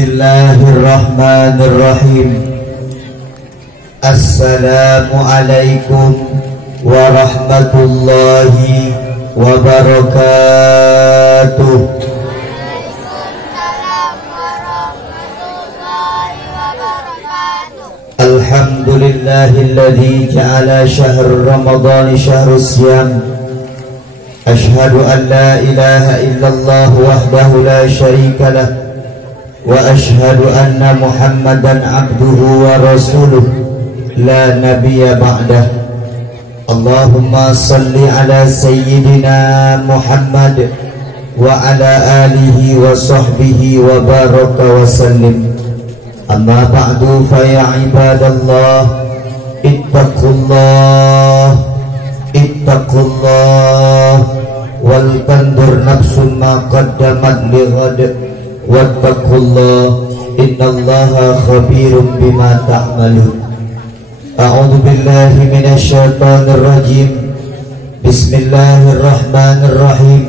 Bismillahirrahmanirrahim. Assalamualaikum warahmatullahi wabarakatuh. Alhamdulillahilladzi ja'ala syahr Ramadan syahrus siyam. Ashhadu an la ilaha illallah wahdahu la syarika lah wa ashhadu anna Muhammadan abduhu wa rasuluh la nabiyya ba'dah. Allahumma salli ala sayyidina Muhammad wa ala alihi wa sahbihi wa baraka wa sallim. Amma ba'du fa ya ibadallah ittaqullah wal tandur nafsun ma qaddamat li ghad wattaqullah innallaha khabirum bima ta'malun. A'udzu billahi minasy syaithanir rajim. Bismillahirrahmanirrahim.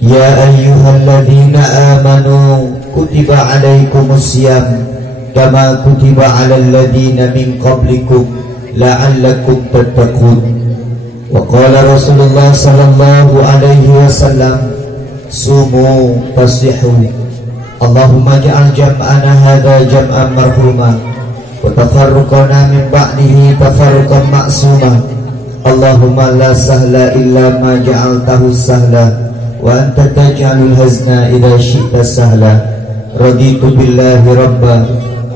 Ya ayyuhalladzina amanu kutiba alaikumus syiyam kama kutiba alal ladzina min qablikum la'allakum tattaqun. Wa qala Rasulullah sallallahu alaihi wasallam sumu taslihu. Allahumma ja'al jam'ana hadha jam'an marhuma wa tafarruqana min ba'dihi tafarruqan ma'suma. Allahumma la sahla illa ma ja'altahu sahla wa anta taj'alul hazna idza syi'ta sahla. Raditu billahi rabba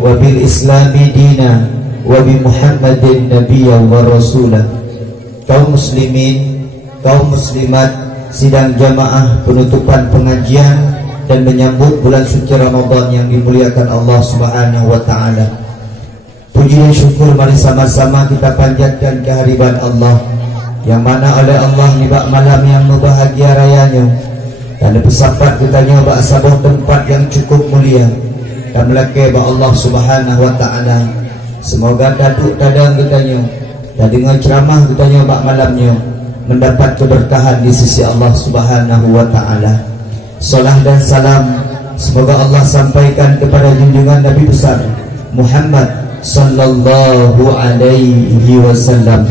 wa bil islami dina wa bi Muhammadin nabiyya wa rasula. Kaum muslimin, kaum muslimat, sidang jamaah penutupan pengajian dan menyambut bulan suci Ramadan yang dimuliakan Allah Subhanahu wa taala. Puji dan syukur mari sama-sama kita panjatkan kehadiran Allah yang mana oleh Allah di bak malam yang berbahagia rayanya dan bersahabat kita nyoba sabah tempat yang cukup mulia dan melaki bak Allah Subhanahu wa taala. Semoga daduk tadang kita nyo dan dengan ceramah kita nyoba malamnya mendapat keberkahan di sisi Allah Subhanahu wa taala. Salam dan salam semoga Allah sampaikan kepada junjungan Nabi besar Muhammad sallallahu alaihi wasallam,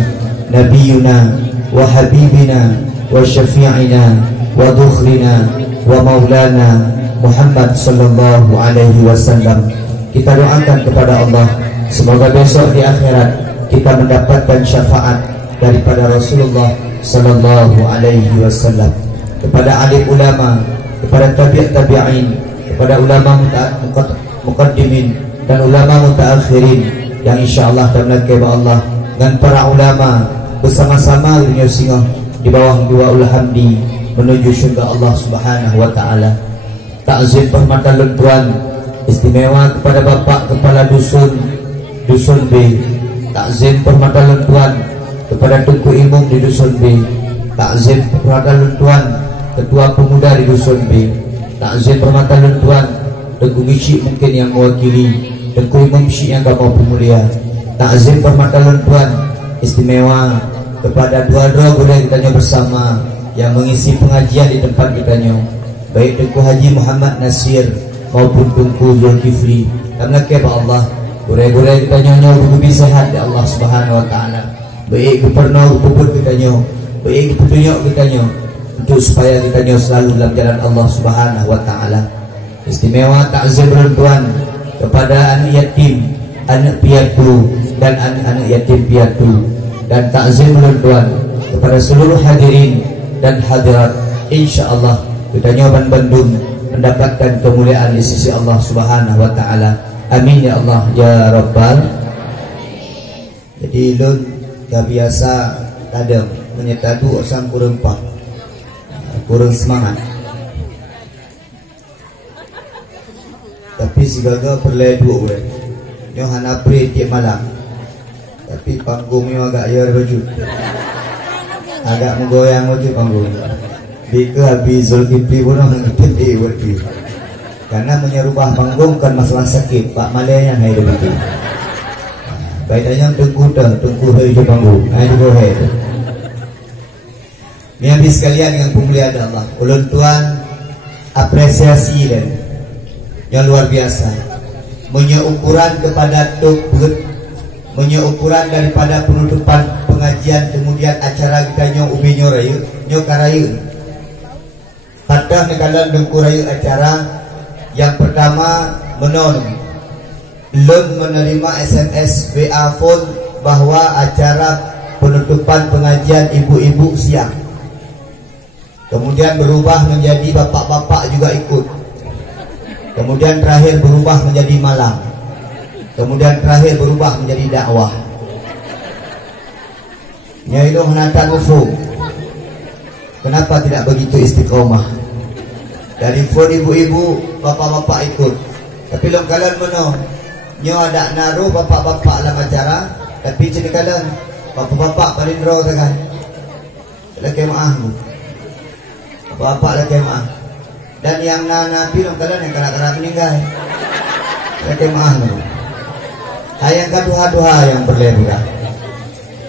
nabiyuna wa habibina wa syafi'ina wa dukhlina wa maulana Muhammad sallallahu alaihi wasallam. Kita doakan kepada Allah semoga besok di akhirat kita mendapatkan syafaat daripada Rasulullah sallallahu alaihi wasallam. Kepada alim ulama, kepada tabi'in, kepada ulama muqaddimin dan ulama mutaakhirin yang insyaallah taala Allah dan para ulama bersama-sama dunia singgah di bawah liwaul hamdi menuju syurga Allah Subhanahu wa taala. Takzim permata lentuan istimewa kepada Bapak Kepala Dusun B. Takzim permata lentuan kepada Tunku Imam di Dusun B. Takzim permata lentuan Ketua Pemuda di Dusun B. Takzim permata lentuan Tengku Gisi mungkin yang mewakili Tengku Imam Syekh yang kamu pemulia. Takzim permata lentuan istimewa kepada dua-dua guru kita bersama yang mengisi pengajian di tempat kita nyo, baik Tengku Haji Muhammad Nasir maupun Tengku Zulkifli. Karena kepada Allah guru-guru kita nyo lebih sehat ya Allah Subhanahu wa taala. Baik gubernur kita nyo, baik petunjuk kita nyo untuk supaya kita nyo selalu dalam jalan Allah Subhanahu wa taala. Istimewa takzim rentuan kepada anak yatim, anak piatu dan anak-anak yatim piatu, dan takzim rentuan kepada seluruh hadirin dan hadirat. Insyaallah kita nyoban Bandung mendapatkan kemuliaan di sisi Allah Subhanahu wa taala. Amin ya Allah ya Rabbal. Jadi lun gak biasa kadang menyetadu sang kurang pak, kurang semangat. Tapi si gagal perledu udah. Nyo hana pre tiap malam. Tapi panggungnya agak air baju. Agak menggoyang baju panggung. Bika habis Zulkifli pun ngerti berarti. Karena menyerubah panggung kan masalah sakit. Pak Malaya yang ada betul. Baiknya tengku hei panggung. Ayo hei. Ini habis sekalian yang pemuliaan Allah. Ulun Tuhan apresiasi dan yang luar biasa. Ukuran kepada topet, ukuran daripada penutupan pengajian, kemudian acara kita nyo ubi nyo raya, nyo karaya. Hadah nekalan dengku raya acara yang pertama menon belum menerima SMS WA phone bahwa acara penutupan pengajian ibu-ibu siang. Kemudian berubah menjadi bapak-bapak juga ikut. Kemudian terakhir berubah menjadi malam. Kemudian terakhir berubah menjadi dakwah. Nyaido hanatan ufuk. Kenapa tidak begitu istiqomah? Dari phone ibu-ibu, bapak-bapak ikut. Tapi long kalian mana? Nyo ada naruh bapak-bapak dalam acara, tapi cini kalian bapak-bapak palindro kan? Lagi maaf. Bapak lagi maaf. Dan yang nabi long kalian yang kanak-kanak meninggal. Lagi maaf. Hayang kaduha-duha yang berlebihan.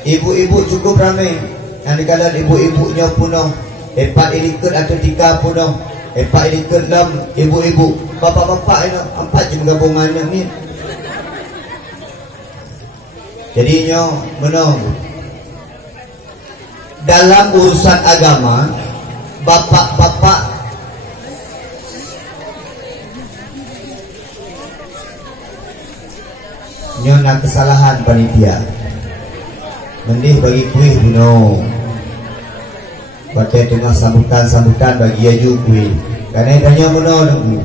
Ibu-ibu cukup ramai. Yang dikalian ibu-ibunya puno. Empat ilikut atau tiga puno. Empat ilikut dalam ibu-ibu. Bapak-bapak ini empat je gabungannya ni. Jadinya menong. Dalam urusan agama, bapak-bapak nyona kesalahan panitia. Mendih bagi kuih buno. Batai tengah sambutan bagi aju kuih. Karena tanya buno nunggu.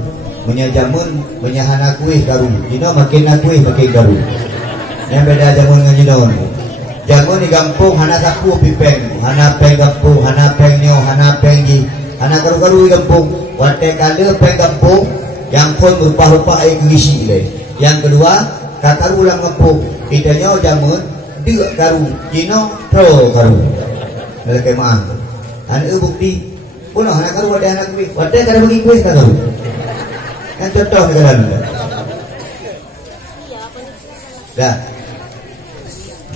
Menyajamun menyahana kuih karu. Dino makin kuih makin karu. Yang beda jamun dengan jinon. Jamun di kampung hana sapu pipeng, hana peng kampung, hana peng nyo, hana peng ji, hana karu-karu di kampung. Watai kala peng kampung yang pun berupa-rupa air gisi le. Yang kedua, kakaru ulang kampung. Kita nyo jamun dia karu, jino pro karu. Lelaki maaf. Hana bukti. Puno hana karu ada anak kuih. Watai kada bagi kuih karu. Kan contoh negara. Dah.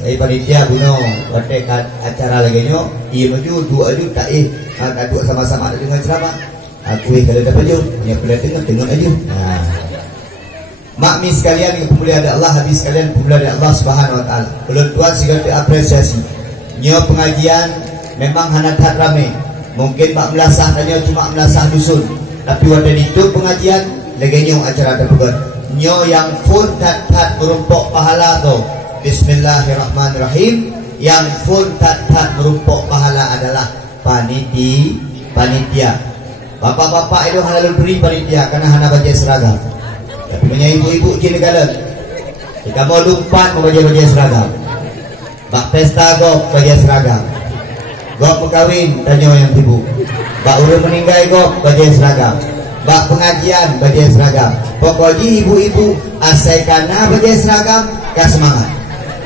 Dari panitia buno, waktu acara lagi nyo, iya maju dua aju tak dua sama-sama ada dengan ceramah. Aku kalau dapat aju, punya pula tengok aju. Nah, makmi sekalian yang pemuliaan Allah, hadis sekalian pemuliaan Allah Subhanahu Wa Taala. Belum tuan segala apresiasi. Nyo pengajian memang hanat rame. Mungkin mak melasah tanya cuma melasah dusun, tapi waktu itu pengajian lagi nyo acara dapat. Nyo yang full tat merumpok pahala tu. Bismillahirrahmanirrahim. Yang full tat merumpok pahala adalah panitia. Bapak-bapak itu halal beri panitia karena hana baju seragam. Tapi punya ibu-ibu je negara. Jika mau lumpat mau baju seragam. Bak pesta gop baju seragam. Gop berkahwin tanya yang ibu. Bak urus meninggal gop baju seragam. Bak pengajian baju seragam. Pokoknya ibu-ibu asaikana baju seragam ka semangat.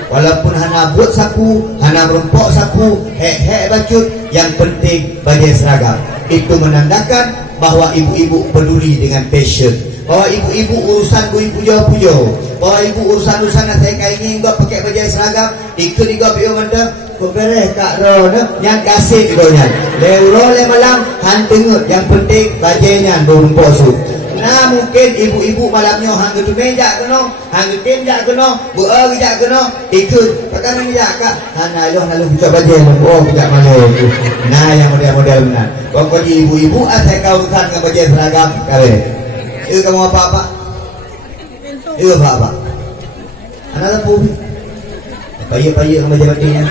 Walaupun hana buat saku, hana merumpok saku, hek bacut, yang penting baju seragam. Itu menandakan bahwa ibu-ibu peduli dengan passion. Bahwa ibu-ibu urusan kui pujo-pujo. Bahwa ibu urusan-urusan saya kayak ini enggak pakai baju seragam, ikut juga bio mendem. Kau beres kak Ron, yang kasih ibunya. Leuro le malam hantengut, yang penting bajunya merumpok su. Nah mungkin ibu-ibu malamnya hang tu meja keno, hang tenjak keno, buah gejak keno, ikut pakai meja kak. Hana lo nalu buka baju, oh buka malu. Nah yang model-model benar. Pokoknya ibu-ibu asal kau urusan dengan baju seragam kare. Itu kamu apa-apa? Itu apa-apa? Anak lempu. Payuk-payuk dengan baju-bajunya.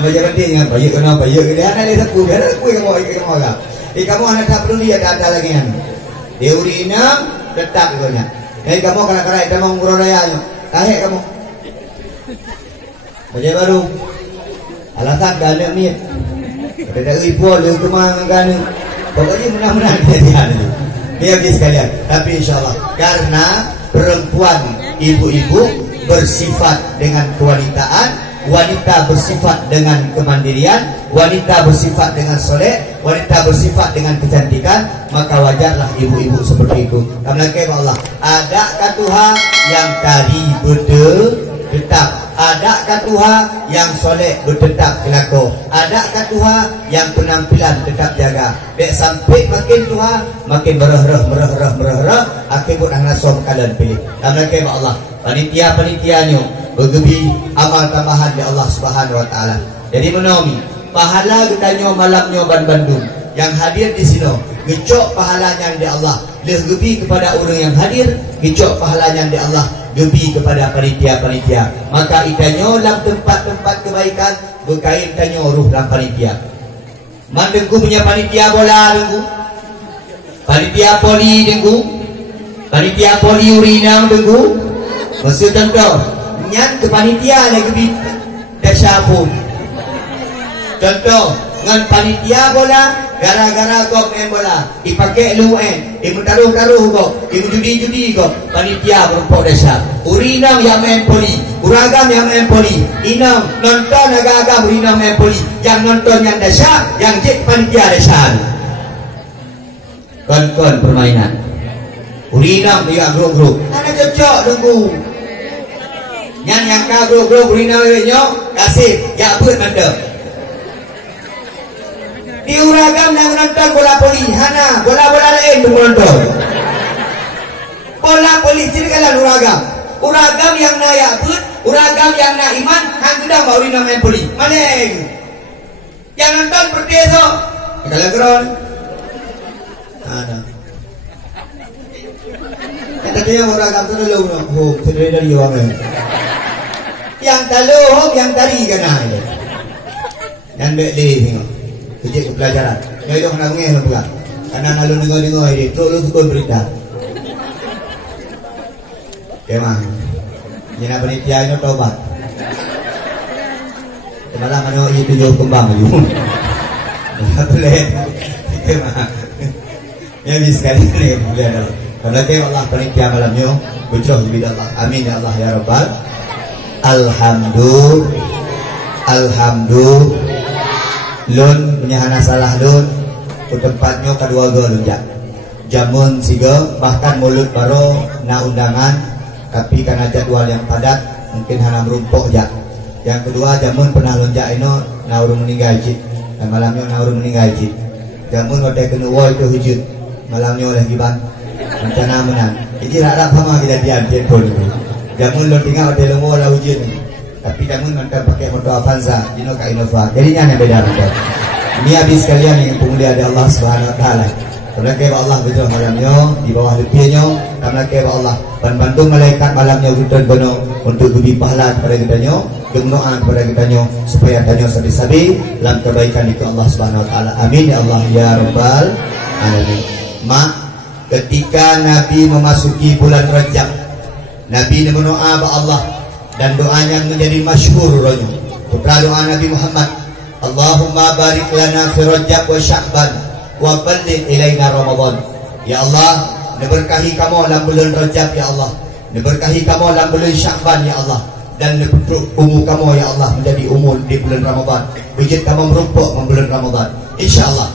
Baju-bajunya, payuk kena, payuk kena. Anak dia lempu, dia lempu kamu agak. Kamu anak tak perlu dia ada lagi kan? Teori enam tetap itunya. Jadi kamu kadang-kadang kita mau ngurus rayanya, kahek kamu. Baju baru. Alasan gana ni. Ada ibu ada kemana gana. Pokoknya mudah-mudahan dia. Dia habis sekalian. Tapi insyaAllah karena perempuan ibu-ibu bersifat dengan kewanitaan, wanita bersifat dengan kemandirian, wanita bersifat dengan soleh, wanita bersifat dengan kecantikan, maka wajarlah ibu-ibu seperti itu. Karena Allah ada katuha yang tadi betul tetap Ada katuha yang soleh bertetap kelako. Ada katuha yang penampilan tetap jaga. Dek sampai makin tuha makin merah. Akhir buat nasom kalian pilih. Dan mereka Allah. Panitia-panitianya bergebi amal tambahan di Allah Subhanahu Wa Taala. Jadi menomi pahala getanyo malamnya Bandung yang hadir di sini. Gecok pahalanya di Allah. Gebi kepada orang yang hadir. Gecok pahalanya di Allah. Gebi kepada panitia-panitia. Maka ikannya dalam tempat-tempat kebaikan berkait tanyo ruh dalam panitia. Mandengku punya panitia bola dengku. Panitia poli dengku. Panitia poli urina dengku. Maksud contoh nyan ke panitia lagi gebi dasyafun. Contoh dengan panitia bola gara-gara kau main bola dipakai luen ibu taruh kau ibu judi kau panitia berupa desa urinam yang main poli uragam yang main poli inam nonton agak-agak urinam main poli yang nonton yang desa yang cek panitia desa kon permainan urinam dia grup ada cocok dengku nyan yang ka grup urinam lewenyo kasih ya buat mandek di uragam yang nonton bola poli hana bola-bola lain menonton bola poli cirkalan uragam yang naya pun uragam yang na iman hang gedang bauri nama poli maleng yang nonton perdeso kalau geron ada kata dia uragam tu dulu oh sedih dari orang yang talu yang tari kena dan beli tengok kejik pelajaran. Kaya dong nak ngeh pula. Karena lalu dengar ini, terus sukun berita. Kemang. Jina panitia ini tobat. Malah mana itu jauh kembang tu. Tak boleh. Kemang. Ya bis sekali ni boleh dah. Kalau Allah panitia malamnya, bujur di Allah. Amin ya Allah ya Rabbal. Alhamdulillah. Lun punya anak salah lun ke tempatnya kedua lunjak jamun siga bahkan mulut baru na undangan tapi karena jadwal yang padat mungkin hanya merumpuk jak yang kedua jamun pernah lunjak ino na urung meninggal jid dan malamnya na urung meninggal jid jamun wadai kena woi itu hujud malamnya oleh giban rencana menang jadi harap sama kejadian telepon jamun lun tinggal wadai lengo lah hujud tapi kamu nanti pakai motor Avanza, Dino Kak Innova. Jadinya yang beda nanti. Ini habis kalian yang pemulia dari Allah Subhanahu Wa Taala. Karena kaya Allah betul malamnya di bawah letihnya. Karena kaya Allah bantu malaikat malamnya betul benar untuk beri pahala kepada kitanya, berdoa kepada kitanya supaya tanya sabi-sabi dalam kebaikan itu Allah Subhanahu Wa Taala. Amin ya Allah ya Rabbal Alamin. Ketika Nabi memasuki bulan Rajab, Nabi berdoa kepada Allah. Dan doanya menjadi masyhur rohnya. Putra doa Nabi Muhammad, Allahumma barik lana fi Rajab wa Sya'ban wa balligh ilaina Ramadan. Ya Allah, berkahi kamu dalam bulan Rajab ya Allah. Berkahi kamu dalam bulan Sya'ban ya Allah. Dan umur kamu ya Allah menjadi umur di bulan Ramadan. Wujud kamu merumpuk di bulan Ramadan. Insyaallah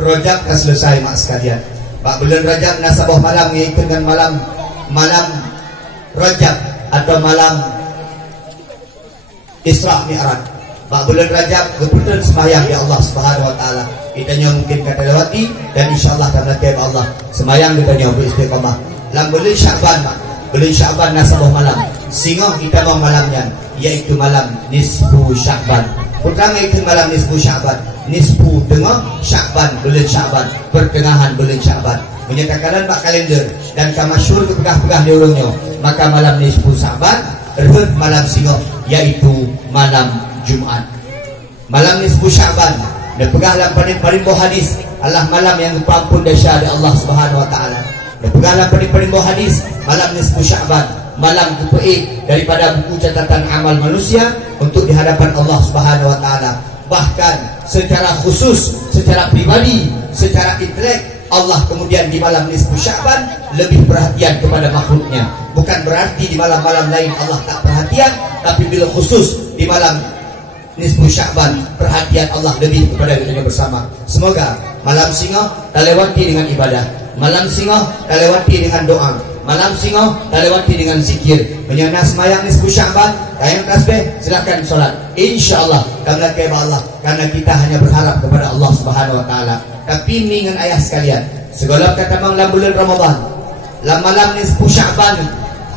Rajab akan selesai mak sekalian. Pak bulan Rajab nasabah malam iaitu dengan malam Rajab atau malam Isra Mi'raj. Pak bulan Rajab kebetulan sembahyang ya Allah Subhanahu Wa Taala. Kitanya mungkin kata lewati dan insyaallah karena tiap Allah sembahyang kitanya beristiqamah. Dalam bulan Sya'ban, bulan Sya'ban nasabah malam. Singoh kita mau malamnya yaitu malam nisfu Sya'ban. Putrang itu malam nisfu Sya'ban. Nisfu tengah Sya'ban, bulan Sya'ban, pertengahan bulan Sya'ban. Menyatakan Pak kalender dan kamasyur kepegah-pegah di urungnya. Maka malam nisfu Sya'ban malam singoh yaitu malam Jumat. Malam nisfu Sya'ban dan pegang dalam paling bawah hadis Allah malam yang dipampun dahsyat dari Allah Subhanahu Wa Taala. Dan pegang dalam paling bawah hadis malam nisfu Sya'ban, malam ke-8 daripada buku catatan amal manusia untuk di hadapan Allah Subhanahu Wa Taala. Bahkan secara khusus, secara pribadi, secara intelek Allah kemudian di malam nisfu Sya'ban lebih perhatian kepada makhluknya. Bukan berarti di malam-malam lain Allah tak perhatian, tapi bila khusus di malam nisfu Sya'ban perhatian Allah lebih kepada kita bersama. Semoga malam singoh tak lewati dengan ibadah, malam singoh tak lewati dengan doa, Malam singo lewati dengan zikir. Menyana semayang nisfu Sya'ban, tayang tasbih, silakan solat. Insyaallah karena keba Allah, karena kita hanya berharap kepada Allah Subhanahu wa taala. Tapi ningan ayah sekalian, segala kata dalam bulan Ramadan, malam nisfu Sya'ban,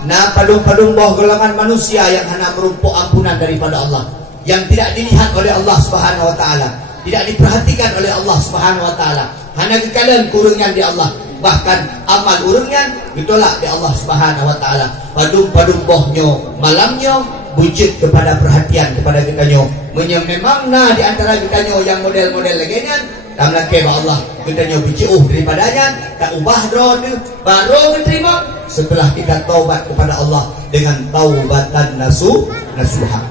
na padung-padung bawah golongan manusia yang hanya merumpuk ampunan daripada Allah, yang tidak dilihat oleh Allah Subhanahu wa taala, tidak diperhatikan oleh Allah Subhanahu wa taala. Hanya kekalian kurungan di Allah, bahkan amal urungnya ditolak di Allah Subhanahu wa taala. Padung-padung bohnya malamnya wujud kepada perhatian kepada kitanya. Memang nah di antara kitanya yang model-model laginya tamlah keba Allah kitanya jauh daripadanya, tak ubah drone baru diterima setelah kita taubat kepada Allah dengan taubatan nasuha.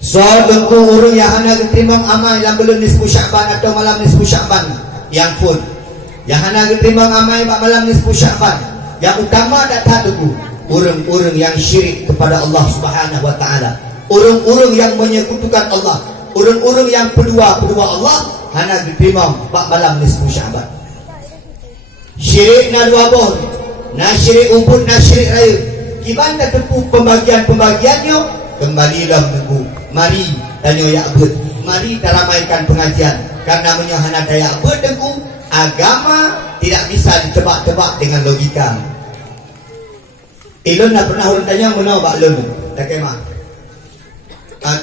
So dengku urung yang hanya diterima amal dalam bulan nisfu Sya'ban atau malam nisfu Sya'ban yang pun yang hanya diterima amal malam nisfu Sya'ban, yang utama datang dengku urung-urung yang syirik kepada Allah Subhanahu wa taala, urung-urung yang menyekutukan Allah, urung-urung yang kedua Allah hanya diterima malam nisfu Sya'ban. Syirik na dua boh, na syirik ubud, na syirik raya. Gimana tepu pembagian-pembagiannya? Kembalilah dengku. Mari tanya Ya'bud, mari taramaikan pengajian, karena menyahana daya Ya'bud dengku. Agama tidak bisa ditebak-tebak dengan logika. Ilun nak pernah orang tanya mana bak lun tak kemah.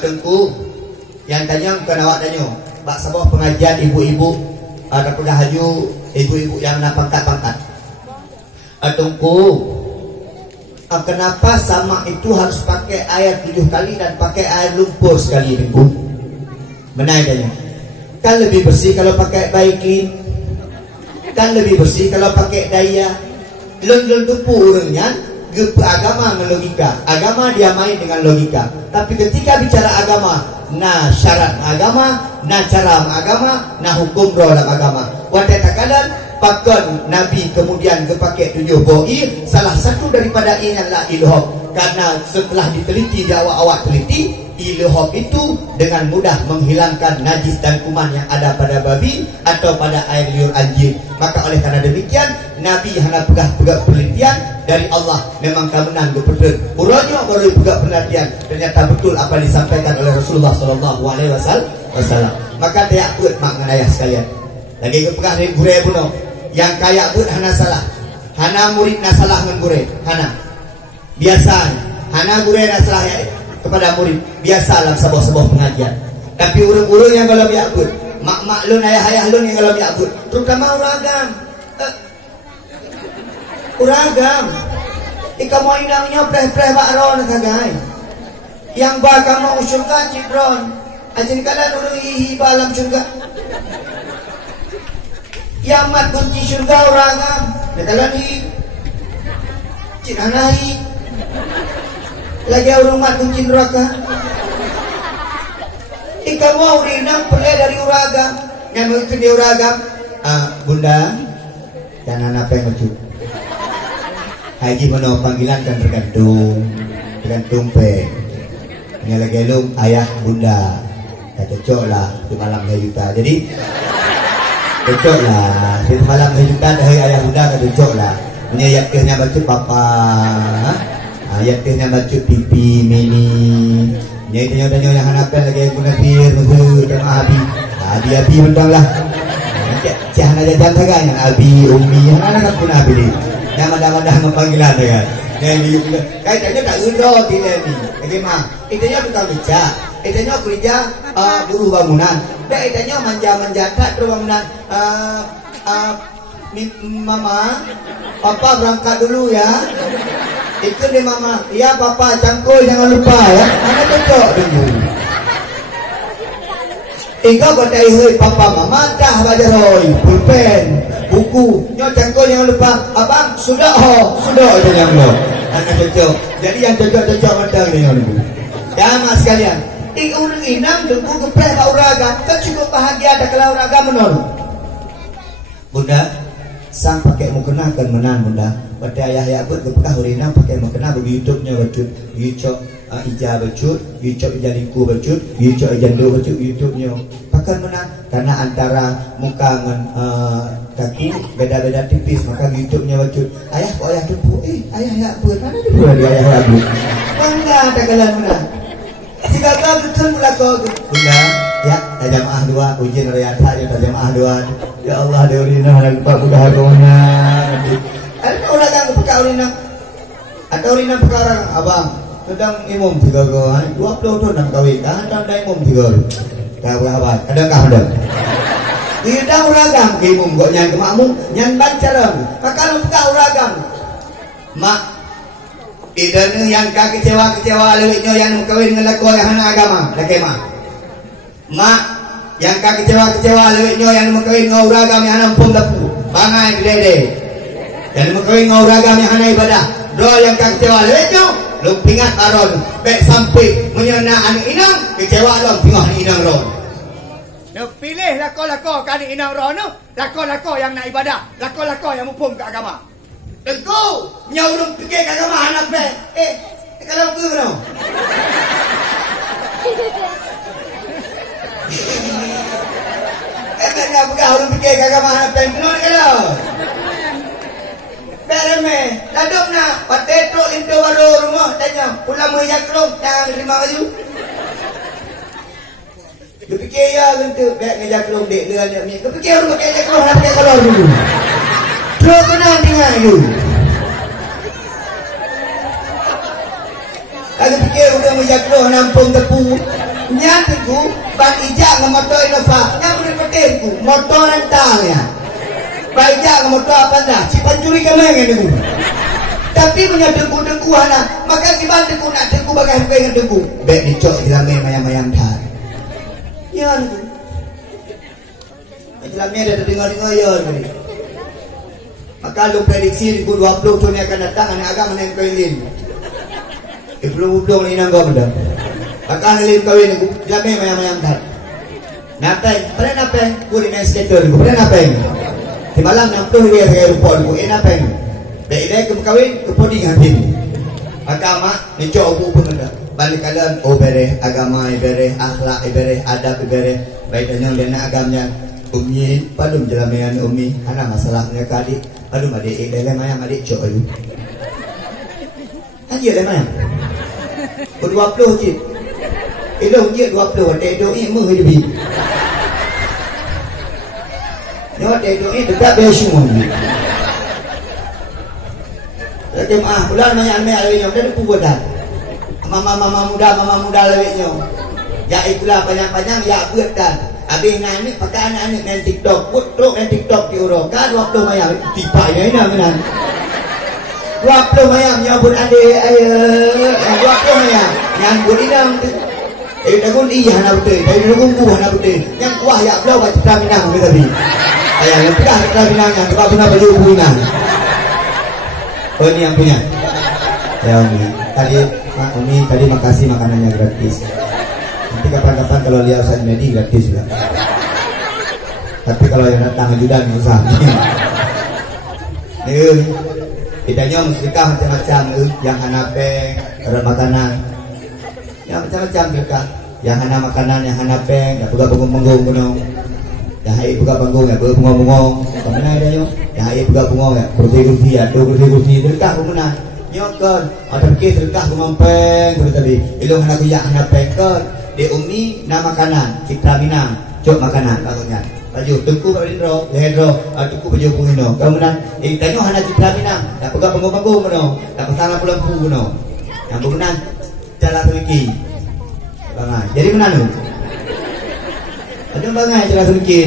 Tengku yang tanya bukan awak tanya. Bak sebuah pengajian ibu-ibu ada pernah haju ibu-ibu yang nak pangkat-pangkat. Tengku kenapa sama itu harus pakai air 7 kali dan pakai air lumpur sekali tengku? Benar tanya. Kan lebih bersih kalau pakai baiklin. Kan lebih bersih kalau pakai daya. Lun-lun tupu urangnya agama dengan logika. Agama dia main dengan logika. Tapi ketika bicara agama, nah syarat agama, nah cara agama, nah hukum dalam agama. Wadah takalan pakon Nabi kemudian kepakai 7 boi, salah satu daripada ini adalah ilham. Karena setelah diteliti, di awak-awak teliti, ilham itu dengan mudah menghilangkan najis dan kuman yang ada pada babi atau pada air liur anjing. Maka oleh karena demikian, Nabi hanya pegang penelitian dari Allah. Memang kemenang betul. Uranya baru pegang penelitian. Ternyata betul apa disampaikan oleh Rasulullah SAW. Maka dia buat makna ayah sekalian. Lagi kepegang dari gure puno. Yang kaya buat hana salah. Hana murid na salah dengan gure. Hana. Biasa. Hana gure na salah ya kepada murid. Biasa dalam sebuah pengajian. Tapi urung-urung yang kalau biakut, mak-mak lun, ayah-ayah lun yang kalau biakut, terutama uragam. Uragam. Ikamu inangnya preh-preh bakron kagay. Yang bakal mau syurga cipron. Ajin kalian urung hihi balam syurga. Yamat kunci syurga uragam. Kalian hi. Cik anahi. Lagi urung mat kunci neraka. Ikaw mau rinang pergi dari uragam. Yang mungkin di uragam. Bunda, jangan apa yang lucu. Haji mana panggilan kan tergantung pe. Yang lagi lum ayah bunda. Ya cocok lah di malam juta. Jadi cocok lah di malam juta dari ayah bunda kan cocok lah. Menyayatkannya baca papa. Ayatnya baca pipi mini. Nyai tanya yang hanapan lagi guna pir jemaah abi bentang lah. Cah nak jajan tagay yang abi ummi yang anak guna abi ni. Yang madah-madah mempanggilan kan. Nyai kaitannya tak undo tidak ni. Bagaimana? Itanya tukang beca. Itanya kerja guru bangunan. Dan itanya manja-manja tak bangunan. Mama, papa berangkat dulu ya. Itu deh mama. Ya papa, cangkul jangan lupa ya. Mana cocok dulu. Tinggal badai hei papa mama dah baca hoi pulpen buku nyo cangkul jangan lupa. Abang sudah itu yang lo. Mana cocok. Jadi yang cocok macam ni dulu. Ya mas sekalian. Urang inang dengku kepleh ka uraga. Kan cukup bahagia ada kalau uraga menol. Bunda sang pakai mukena kan menan bunda. Pada ayah Ya'bud kepekah urinam pakai mukena bagi YouTube-nya bacut. YouTube ija bacut, YouTube ija lingku bacut, YouTube ija do bacut YouTube-nya. Makan menang karena antara muka dengan kaki beda-beda tipis, maka YouTubenya wajud. Ayah kok ayah debu? Ayah ya apa? Mana debu di ayah ya bu? Mana tagalan menang? Jika kau betul mula kau bunda, ya jamaah dua ujian rayata ya jamaah dua. Ya Allah deurina dan pak buka harganya. Ada orang yang buka urina atau urina perkara abang. Sedang imum tiga go, 20 tahun nang kawin, kan dah imum tiga. Kau apa? Adakah ada? Tidak uragam imum kok nyan kemakmum, nyan baca ram. Maka lu buka uragam. Mak, idane yang kecewa lewitnya yang kawin dengan lako yang hana agama, laki mak. Mak, yang kecewa lewitnya yang kawin dengan uragam yang hana pun dapu, bangai gede. Yang kawin dengan uragam yang hana ibadah, doa yang kecewa lewitnya. Lu pingat aron, baik sampai menyena anak inang, kecewa dong pingah anak inang ron. Lu pilih lako-lako ke anak inang ron, lako-lako yang nak ibadah, lako-lako yang mumpung ke agama. Tentu, nyawurung fikir ke agama anak baik. Kalau ke no. Nak buka urung fikir ke agama anak baik, benar kalau. Bereme, ladok nak, patetro into baru rumah tanya, pulang menjak long, jangan terima baju. Dia fikir ya bentuk, baik menjak long dek dengan dia punya. Dia fikir rumah menjak long, nak pakai kolor dulu. Terus kena dengan you. Kalau fikir udah menjak long, nampung tepu. Nyatiku, bang ijak dengan motor Innova, nyamuk petirku, motor rental ya. Baiknya kamu tahu apa dah? Si pencuri kemana dengku? Tapi punya dengku anak, maka si bantu nak dengku bagai pengen dengku. Baik dicok di dalam mayam dah. Ya dengku. Dalamnya ada dengar ya dengku. Maka lu prediksi 2020 tahun yang akan datang anak agama yang kawin. Belum ni nanggo benda. Maka halim kawin dengku, dalam mayam dah. Napai, pada napai? Kuri main skater dengku, pada napai? Di malam nampuh dia saya rupa dulu, apa yang? Baik-baik ke kawin, ke podi ngatin. Agama, ni cok pun ada. Balik kalian, bereh, agama bereh, akhlak bereh, adab bereh. Baik dan yang dena agamnya, umi, padum jelamian umi, ana masalahnya kadi, padum adik, dalam ayam adik cok dulu. Anjir dalam ayam. 20 cik. Ilong dia 20, adik dong ini meh lebih. Nyawa dia itu dekat bersumur. Lagi bulan banyak lewitnya, udah dipuat dah. Mama muda lewitnya. Ya itulah panjang-panjang, ya buat dah. Habis ini pakai anak-anak main TikTok, putruk main TikTok di orang. Kan waktu mayam, tipanya ini namanya. Waktu mayam, nyabut adik, waktu mayam, nyambut inang. Dagun iya anak betul, dagun buah anak betul. Yang kuah ya belau baca Minang kita bi. Ayah yang pedah kita Minang yang tukar pernah baju bunga. Oh ini yang punya. Ya Umi tadi makasih makanannya gratis. Nanti kapan-kapan kalau lihat Ustaz Medi gratis juga. Tapi kalau yang datang ajudan usah. Kita nyom sedekah macam-macam yang hanapeng, makanan. Yang macam-macam sedekah. Yang hana makanan, yang hana peng, yang buka punggung-punggung gunung. Yang hai buka punggung, yang bungong-bungong. Kemana ada nyo? Yang hai buka punggung, ya kursi-kursi, ada kursi-kursi. Sedekah kemana? Nyokon, ada pikir sedekah kemampeng. Kudu tadi, ilung hana kuyak hana peng kon. Di umi, nama makanan, Citra Minang, cok makanan, bangunnya. Baju, tengku kat Indro, Hendro, tengku baju pungino. Kemudian, tanya hana Citra Minang, tak buka punggung-punggung gunung, tak petang pulang gunung. Yang berkenan, jalan rezeki. Bangai. Jadi mana tu? Ada bangai jalan rezeki.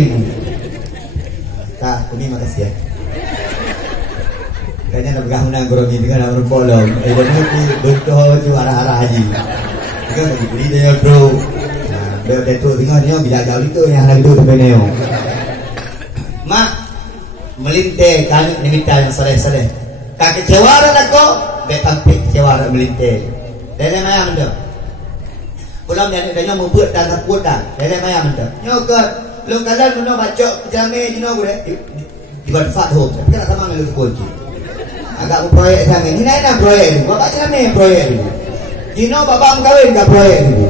Tak, ini makasih ya. Kayaknya nak pegang menang kurang ini dengan orang bolong. Dan aku betul tu arah-arah haji. Kan lagi beli dia bro. Nah, dia tu tengok dia bila jauh itu yang hari itu sampai neo. Mak melinteh kan nimita yang saleh-saleh. Tak kecewa aku, betampik kecewa melinteh. Dari mana anda? Pulang dari tanya mau buat dan tak buat dah. Dari mana anda? Nyokot, lu kalian punya baca jamai jino gue di Badfat home. Tapi kan sama dengan kunci. Agak proyek jamai. Ini nak proyek ni. Bapak jamai proyek ni. Jino bapak kawin kat proyek ni.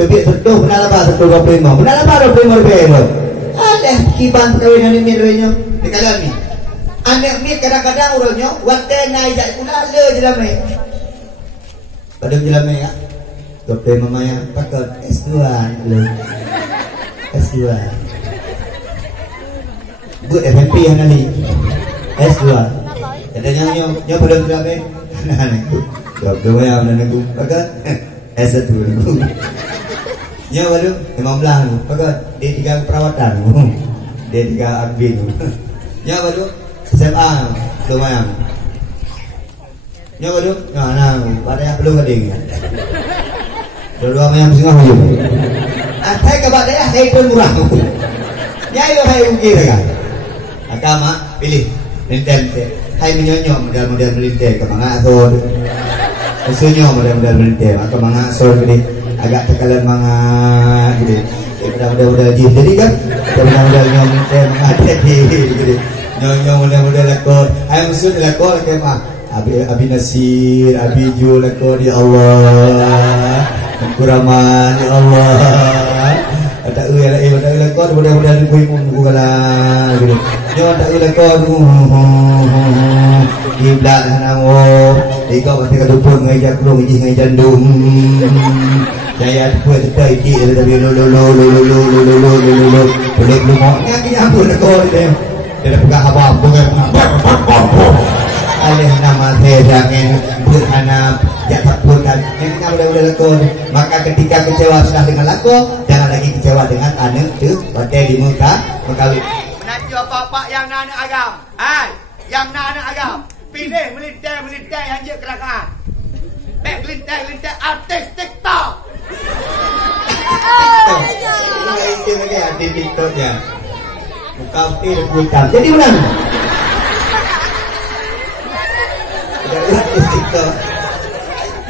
Lebih betul benar apa betul 25. Benar apa 25 lebih lo. Ada kiban perkawinan ini duitnya. Dikalah ni. Anak ni kadang-kadang urangnya wate naik jak pula le jelam ni. Pada jelam ni ya. Dokter mama yang pakai S2 le. S2. Buat FMP yang ni. S2. Katanya nyo belum jelam ni. Nah ni. Dokter mama yang nunggu pakai S1 dulu. Nyo baru 15 pakai D3 perawatan. D3 admin. Nyo baru SMA lumayan. Nyo baru nah pada yang belum ada ni. Dua-dua yang singah je. Saya kebat dia saya pun murah. Nyai yo hai ugi kan. Agama pilih Nintendo. Hai menyonyo model-model melintir ke manga atau usunya model-model melintir atau manga asal gede agak tekalan manga gede. Model-model jadi kan model-model melintir manga gede. Nyonya model-model lakon. Hai maksud lakon ke mah. Abi Nasir, Abi Jul lakon ya Allah. Kuraman ya Allah. Tak ulah tak ulah kau mudah-mudahan ibu kalah gitu. Jangan tak ulah kau iblat namo. Iko pasti kadupun ngai jakrung ngai jandung. Jaya tu tetai ti tapi lo boleh belum mau ngaki ampun kau dia. Dia pegang apa bukan alih nama jangan berhanap jak takutkan yang udah lakon. Maka ketika kecewa sudah dengan lakon, jangan lagi kecewa dengan anak tu pakai di muka berkawin. Nanti bapak yang nak agam, yang nak agam, pilih melintir yang je kerajaan. Baik melintir artis TikTok. Melintir lagi artis TikTok ya. Muka putih hitam. Jadi mana?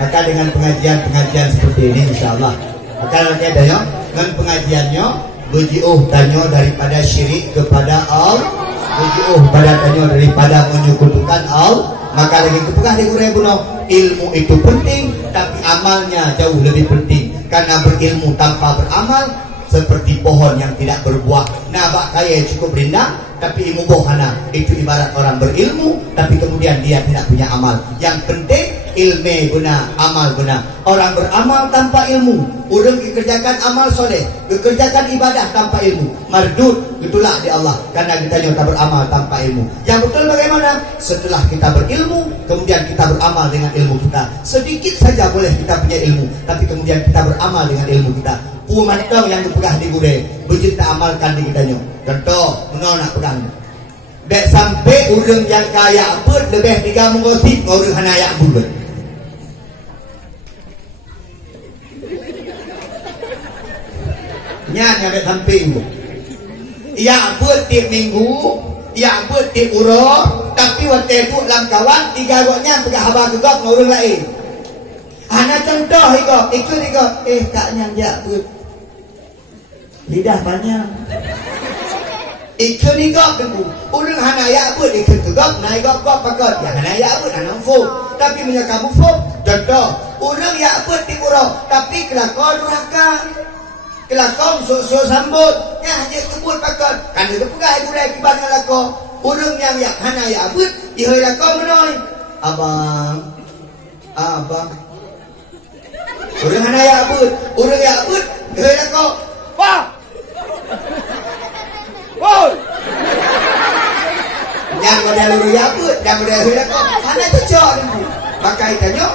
Maka dengan pengajian seperti ini insyaallah maka nanti ada ya dengan pengajiannya berjauh tanyo daripada syirik kepada Allah, berjauh pada tanyo daripada menyekutukan Allah. Maka lagi kepegah di gurau buno ilmu itu penting tapi amalnya jauh lebih penting karena berilmu tanpa beramal seperti pohon yang tidak berbuah. Nabak kaya cukup rindang tapi ilmu bohana itu ibarat orang berilmu tapi kemudian dia tidak punya amal. Yang penting ilmu guna, amal guna. Orang beramal tanpa ilmu, urang dikerjakan amal soleh, dikerjakan ibadah tanpa ilmu, mardud itulah di Allah karena kita nyata beramal tanpa ilmu. Yang betul bagaimana? Setelah kita berilmu, kemudian kita beramal dengan ilmu kita. Sedikit saja boleh kita punya ilmu, tapi kemudian kita beramal dengan ilmu kita. Pumantong yang dipegah di gure, bercinta amalkan di kita nyo. Contoh, menolak nak pegang. Dek sampai urang yang kaya pun lebih 3 mengosip orang hanaya bulan. Nyanya dek sampai itu. Ya buat tiap minggu, ya buat tiap urang, tapi waktu itu dalam kawan 3 roknya pegah habang gegap orang lain. Anak contoh ikut kak nyanja buat lidah banyak. Ikut igap dulu. Orang hanaya pun ikut gegap, naik gap pakai. Yang hanaya pun anak fo. Tapi punya kamu fo. Contoh, orang ya pun timurau, tapi kelakon durhaka. Kelakon so sambut. Ya hanya kebut pakai. Kan dia pegang ibu dah kibar dengan lakon. Orang yang hanaya pun ihoi lakon menoi. Abang. Orang hanaya pun, orang ya pun ihoi lakon. Wah. Woi. Yang model ya pun, yang model ya kok. Mana tu cok ni? Maka ikannya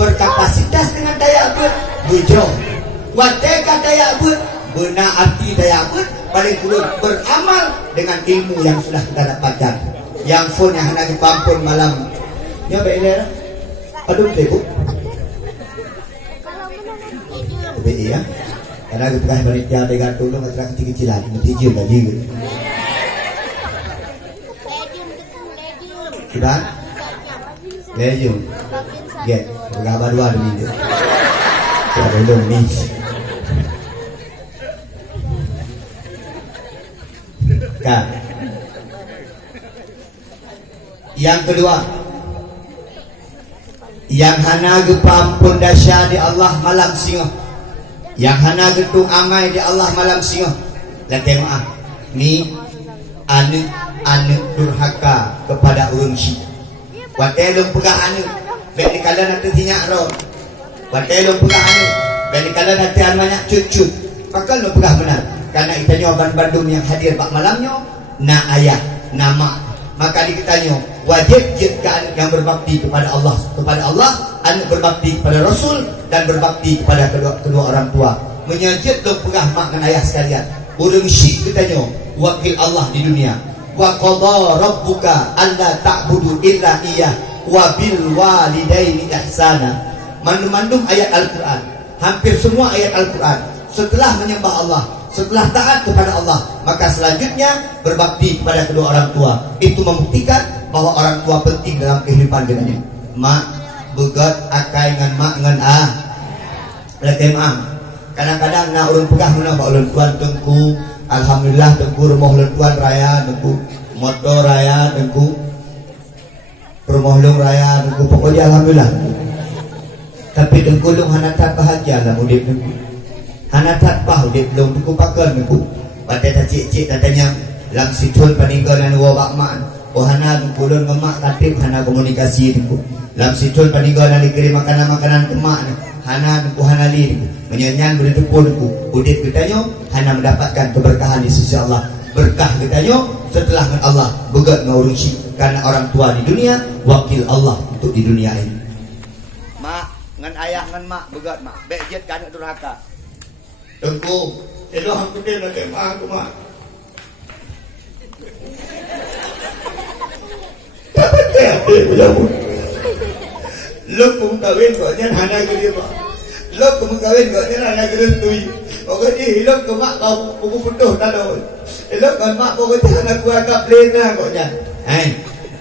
berkapasitas dengan daya pun, bujo. Wateka daya pun, benar arti daya pun, paling kurang beramal dengan ilmu yang sudah kita dapatkan. Yang phone yang hendak dipampun malam. Ya baik ni lah. Aduh tebuk. Baik ya. Karena kita kan panitia dengan tolong antara kecil-kecilan, kecil lagi. Sudah? Lejum. Get, bergabar dua dulu ni. Sudah belum ni. Kan? Yang kedua, yang hana gepampun dahsyat di Allah malam singa. yang hana gedung amai di Allah malam singoh lakai maaf ni anu durhaka kepada urang si watelung pegah anu ben dikala nanti tinyak ro watelung pegah anu ben dikala nanti banyak cucut maka lu pegah benar karena itanya orang Bandung yang hadir pak malamnya na ayah nama maka dikitanya wajib jika yang berbakti kepada Allah anak berbakti kepada Rasul dan berbakti kepada kedua orang tua menyajid lu pegah mak dan ayah sekalian urang syik kitanya wakil Allah di dunia wa qadha rabbuka alla ta'budu illa iyyah wa bil walidaini ihsana. Mandum ayat Al-Qur'an, hampir semua ayat Al-Qur'an setelah menyembah Allah, setelah taat kepada Allah, maka selanjutnya berbakti kepada kedua orang tua. Itu membuktikan bahwa orang tua penting dalam kehidupan kita. Mak begat akai ngan mak ngan lagi mak. Kadang-kadang nak urun pegah mana pak ulun tuan tengku. Alhamdulillah tengku rumah ulun tuan raya, tengku motor raya, tengku rumah ulun raya, tengku pokoknya alhamdulillah. Tapi tengku lung hanatat bahagia lah mudik tengku. Hanatat bahagia lung tengku pakar tengku. Pada tak cik-cik katanya lang situn paninggalan wabak mak. Oh hana tengku lun ngemak katip hana komunikasi tengku. Lang situn paninggalan dikirim makanan-makanan kemak hana tengku hana li tengku. Menyanyian berdepun tengku. Udik katanya hana mendapatkan keberkahan di sisi Allah. Berkah katanya setelah Allah begat ngurusi karena orang tua di dunia wakil Allah untuk di dunia ini. Mak ngan ayah ngan mak begat mak bejet kan durhaka tengku itu aku dia nak mak aku mak tapi dia pujamu lo kum kawin kau ni hana gede mak lo kum kawin kau ni hana gede tui okey ni lo kum mak kau buku putuh dah dah lo kan mak kau kata hana ku agak plena kau ni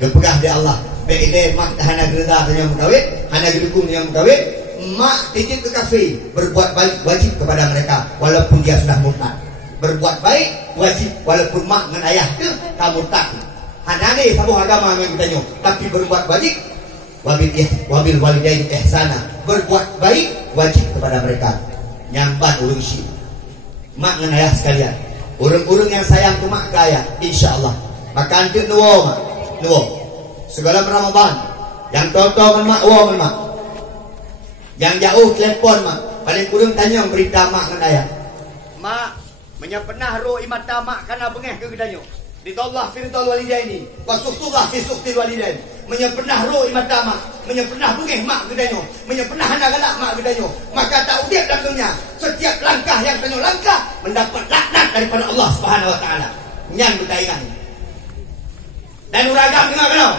kepegah di Allah Bede mak hana gereda yang mengkawin, hana gedukung yang mengkawin, mak titip ke kafe, berbuat baik wajib kepada mereka walaupun dia sudah murtad. Berbuat baik wajib walaupun mak dengan ayah tu kamu murtad. Hana ni satu agama yang kita nyo, tapi berbuat wajib wabil walidain ihsana. Berbuat baik wajib kepada mereka. Nyambat urung si. Mak dengan ayah sekalian. Urung-urung yang sayang ke mak ke ayah, insya-Allah. Maka antuk nuwo mak, nuwo. Segala Ramadan yang tonton mak wong mak yang jauh telepon mak paling kurang tanya berita mak dengan ayah mak menyempernah ro imata mak karena bengeh ke gedanyo ditollah firtul walidaini wasuktulah fi suktil walidain menyempernah ro imata mak menyempernah bengeh mak gedanyo menyempernah hana galak mak gedanyo maka tak udik dalam dunia setiap langkah yang tanyo langkah mendapat laknat daripada Allah Subhanahu wa taala nyan bertaingan dan uragam dengar kenal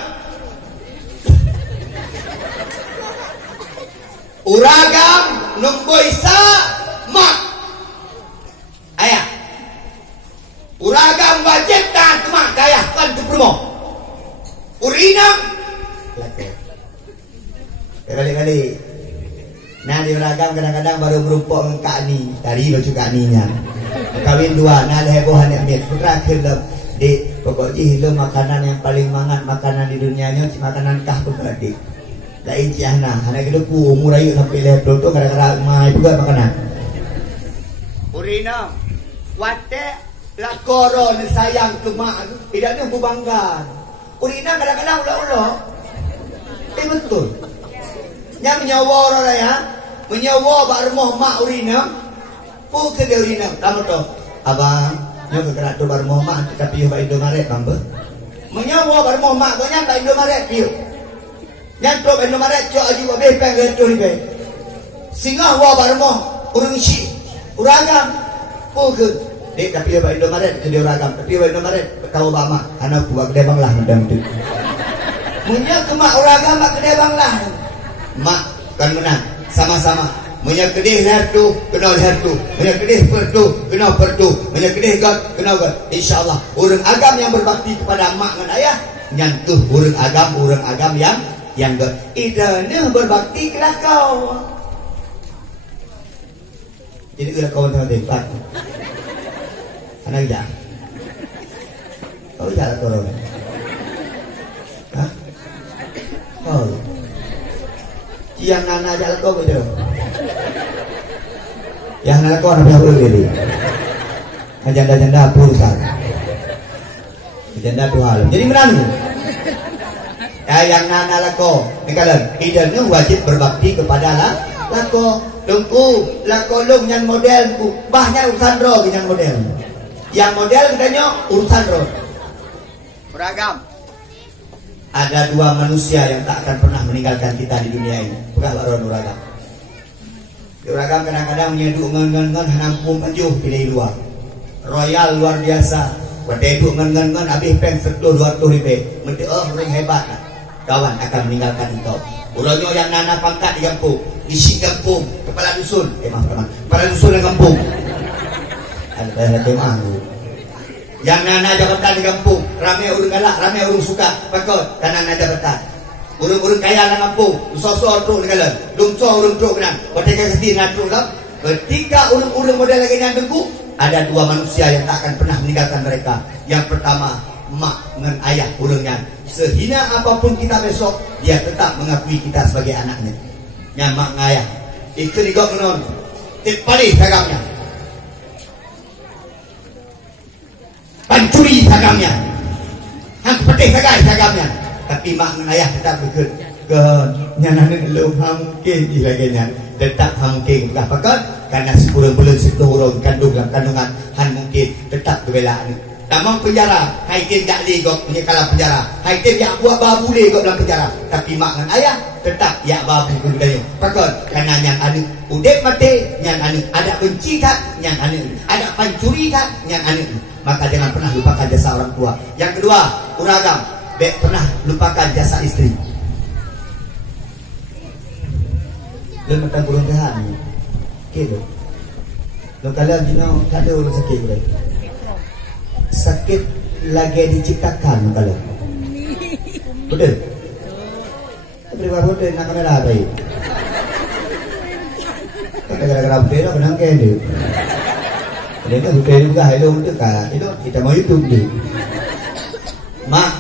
uragam numboisa mak ayah uragam wajib taat mak ayah kan tu promo urinam kali-kali nah di uragam kadang-kadang baru berumpuk dengan kak ni tadi baju kak ninya kawin dua nah hebohan yang mit putra kelab di pokoknya lo makanan yang paling mangat makanan di dunianya makanan kah kebadik lain ciahna hana kedepu umur ayu sampai level tu kadang-kadang mai juga makanan urina wate la koron sayang ke mak tidak ada bangga urina kadang-kadang ulah-ulah betul nya menyawa orang ya menyawa bak rumah mak urina pu ke dia urina kamu tu abang nyo ke kerak tu bar rumah mak tapi yo ba Indomaret bamba menyawa bar rumah mak banyak ba Indomaret piu nyantok Indomaret jo aji wa be pang geto ni be singa wa barmo urang si uragam pulke dek tapi ba Indomaret ke dia uragam tapi ba Indomaret tahu ba mak anak buat gede bang lah madam tu munya ke mak uragam mak gede bang lah mak kan menang sama-sama munya gede leher tu kena leher tu munya gede pertu kena pertu munya gede gat kena gat insyaallah urang agam yang berbakti kepada mak dan ayah nyantuh urang agam yang idane berbakti kepada kau. Jadi kepada kau tengah tempat. Anak ija. Kau ija korong. Hah? Oh. Yang nana aja kau betul. Yang nak kau nak apa dia? Janda-janda pulsa. Janda tu hal. Jadi menang. Yang nana lako, nikalan. Idanya wajib berbakti kepada lako. Tungku, lako long yang model ku. Bahnya urusan roh yang model. Yang model katanya urusan roh. Beragam. Ada dua manusia yang tak akan pernah meninggalkan kita di dunia ini. Bukan roh uragam. Uragam kadang-kadang menyeduk ngen-ngen nampung ajuh pilih luar. Royal luar biasa. Berdeduk ngen habis peng 100-200 ribu. Mesti orang hebat lah. Kawan akan meninggalkan engkau. Urangnya yang nana pangkat di kampung, isi kampung, kepala dusun. Kepala dusun di kampung. Ada temang. Yang nana jabatan di kampung, ramai urang galak, ramai urang suka. Pakot karena nana jabatan. Urang-urang kaya di kampung, sosok truk di kalan. Lungco urang truk kena. Ketika sedih nak truk lah. Ketika urang-urang model lagi yang dengku, ada dua manusia yang tak akan pernah meninggalkan mereka. Yang pertama, mak dengan ayah urangnya. Sehina apapun kita besok, dia tetap mengakui kita sebagai anaknya. Yang mak dengan ayah. Itu juga menon. Tipali dagamnya. Pancuri dagamnya. Hang pedih dagamnya. Tapi mak dengan ayah tetap berkut. Nyanana belum mungkin ilaganya. Tetap mungkin bukan pakat. Karena 10 bulan 10 orang kandung dalam kandungan han mungkin tetap kebelaan. Tamang penjara, hai tim tak li kau punya kalah penjara. Hai tim yang buat babu li kau dalam penjara. Tapi mak dengan ayah tetap ya babu kudanya. Pakot karena yang anu udek mati, yang anu ada benci tak, yang anu ada pancuri tak, yang anu. Maka jangan pernah lupakan jasa orang tua. Yang kedua, uragam, baik pernah lupakan jasa istri. Lalu tentang burung kehan ni. Gitu. Kalau kalian jino ada orang sakit boleh. Sakit lagi diciptakan kalau. Betul. Berapa betul nak kamera baik. Gara-gara betul nak menang ke dia. Dia kan betul juga hello betul kan. Itu kita mau YouTube dia. Mak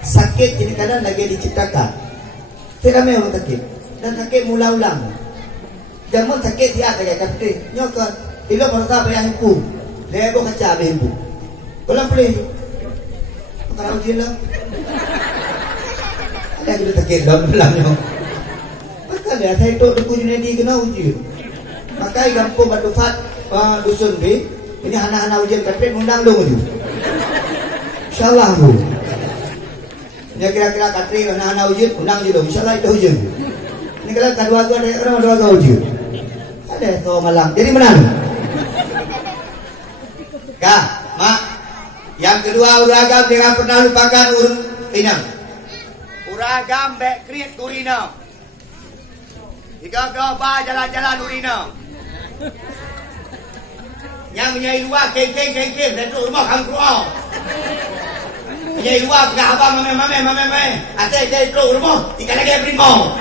sakit ini kadang lagi diciptakan. Tidak memang sakit dan sakit mula-ulang. Jangan sakit dia kayak kata nyokot. Ilo merasa bayar himpu. Dia go kaca himpu. Kalau boleh. Kalau ujian lah. Ada kita sakit dalam belakangnya. Maka dia saya itu duku jadi kena ujian. Maka kampung Batu Fat dusun B. Ini anak-anak ujian kata undang dong ujian. Insyaallah bu. Ini kira-kira kata anak-anak ujian undang je dong. Insyaallah itu ujian. Ini kalau kedua tu ada orang dua ujian. Ada tu malam. Jadi menang. Kak, mak. Yang kedua uragam jangan pernah lupakan inang. Uragam bek kriet urina. Jika kau jalan-jalan urina. Yang menyai luar keng-keng dan tu rumah kang keluar. Menyai luar pegah abang mame. Atai tu rumah tiga lagi primo.